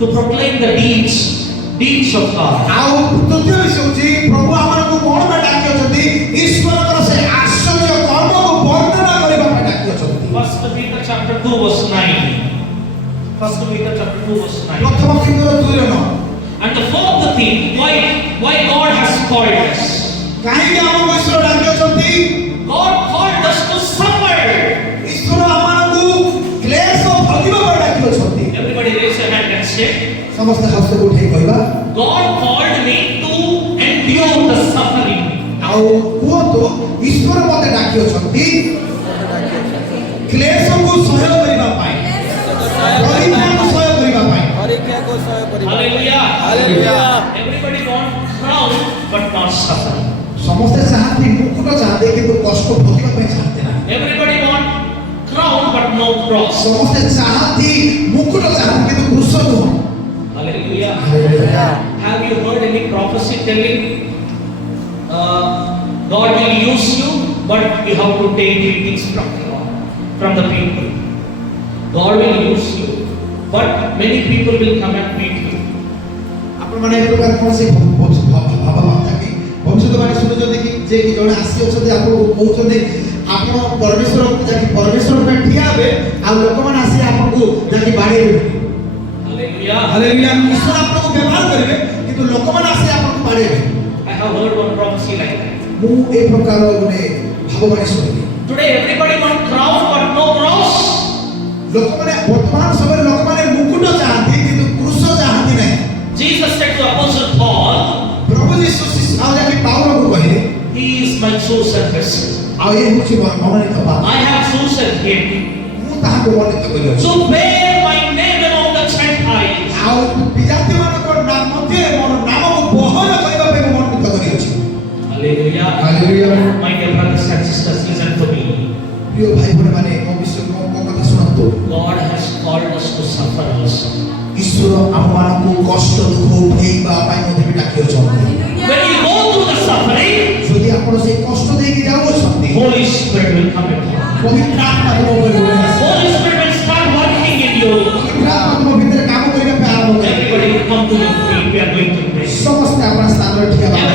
To proclaim the deeds of God. ଆଉ ତୃତୀୟ ବିଷୟ ହେଉଛି ପ୍ରଭୁ ଆମମାନଙ୍କୁ କ'ଣ ପାଇଁ ଡାକିଅଛନ୍ତି? ଈଶ୍ୱରଙ୍କର ସେ ଆଶ୍ଚର୍ଯ୍ୟ କର୍ମକୁ ବର୍ଣ୍ଣନା କରିବା ପାଇଁ ଡାକିଅଛନ୍ତି। 1 Peter chapter 2 verse 9. 1 Peter chapter 2 verse 9. ପ୍ରଥମ ପିତର 2:9। And the fourth thing, why God has called us. କାହିଁକି ଆମକୁ ଈଶ୍ୱର ଡାକିଅଛନ୍ତି? God called us to suffer. ଈଶ୍ୱର ଆମମାନଙ୍କୁ କ୍ଲେଶ ଭୋଗିବା ପାଇଁ ଡାକିଅଛନ୍ତି। Everybody raise your hand and say, ସମସ୍ତେ ହସ୍ତକୁ ଉଠାଇ କହିବା, God called me to endure the suffering. ଆଉ କୁହନ୍ତୁ, ଈଶ୍ୱର ମୋତେ ଡାକିଅଛନ୍ତି କ୍ଲେଶକୁ ସହ୍ୟ କରିବା ପାଇଁ, ପରୀକ୍ଷାକୁ ସହ୍ୟ କରିବା ପାଇଁ। Hallelujah. Hallelujah. Everybody want crown but not suffering. ସମସ୍ତେ ଚାହାନ୍ତି ମୁକୁଟ ଚାହାନ୍ତି କିନ୍ତୁ କଷ୍ଟ ଭୋଗିବା ପାଇଁ ଚାହାନ୍ତି ନାହିଁ। Everybody want crown but no cross. ସମସ୍ତେ ଚାହାନ୍ତି ମୁକୁଟ ଚାହାନ୍ତି କିନ୍ତୁ କୃଷ ନୁହଁ। Hallelujah. Hallelujah. Have you heard any prophecy telling God will use you, but you have to take meetings from God, from the people? God will use you, but many people will come and meet you. ଆପଣମାନେ ଏ ପ୍ରକାର କୌଣସି ଭାବନା କି ଭବିଷ୍ୟତବାଣୀ ଶୁଣୁଛନ୍ତି କି ଯେ କି ଜଣେ ଆସି ଅଛନ୍ତି ଆପଣଙ୍କୁ କହୁଛନ୍ତି ଆପଣ ପରମେଶ୍ୱରକୁ ଯାକି ପରମେଶ୍ୱର ପାଇଁ ଠିଆ ହେବେ ଆଉ ଲୋକମାନେ ଆସି ଆପଣଙ୍କୁ ଯାକି ବାଡ଼େଇବେ। Hallelujah. ହାଲେଲୁୟା। ଈଶ୍ୱର ଆପଣଙ୍କୁ ବ୍ୟବହାର କରିବେ କିନ୍ତୁ ଲୋକମାନେ ଆସି ଆପଣଙ୍କୁ ବାଡ଼େଇବେ। I have heard one prophecy like that. ମୁଁ ଏ ପ୍ରକାର ଗୋଟେ ଭାବବାଣୀ ଶୁଣିଲି। Today everybody want crown but no cross. ଲୋକମାନେ ବର୍ତ୍ତମାନ ସମୟରେ ଲୋକମାନେ ମୁକୁଟ ଚାହାନ୍ତି କିନ୍ତୁ କୃଷ ଚାହାନ୍ତି ନାହିଁ। Jesus said to Apostle Paul, ପ୍ରଭୁ ଯୀଶୁ ଆଉ ଯାକି ପାଉଲଙ୍କୁ କହିଲେ, He is my chosen vessel. ଆଉ ଏ ହେଉଛି ମୋର ମନୋନୀତ ପାତ୍ର। I have chosen him ମୁଁ ତାହାକୁ ମନୋନୀତ କରିଅଛି। to bear my name among the Gentiles. ଆଉ ବିଜାତିମାନଙ୍କ ମଧ୍ୟରେ ମୋର ନାମକୁ ବହନ କରିବା ପାଇଁ ମୁଁ ମନୋନୀତ କରିଅଛି। Hallelujah. Hallelujah. My dear brothers and sisters, listen to me. ପ୍ରିୟ ଭାଇ ଭଉଣୀମାନେ ମୋ କଥା ଶୁଣନ୍ତୁ। God has called us to suffer also. ଈଶ୍ୱର ଆମମାନଙ୍କୁ କଷ୍ଟ ଦୁଃଖ ଉଠେଇବା ପାଇଁ ମଧ୍ୟ ବି ଡାକିଅଛନ୍ତି। When you go through the suffering, ଯଦି ଆପଣ ସେଇ କଷ୍ଟ ଦେଇକି ଯାଉଅଛନ୍ତି, Holy Spirit will come in you. ପବିତ୍ର ଆତ୍ମା ତୁମ ଉପରେ ଆସିବ। Holy Spirit will start working in you. ପବିତ୍ର ଆତ୍ମା ତୁମ ଭିତରେ କାମ କରିବା ପାଇଁ ଆରମ୍ଭ କରିବ। Everybody will come to your feet. We are going to pray. ସମସ୍ତେ ଆପଣ ସ୍ଥାନରେ ଠିଆ ହେବା।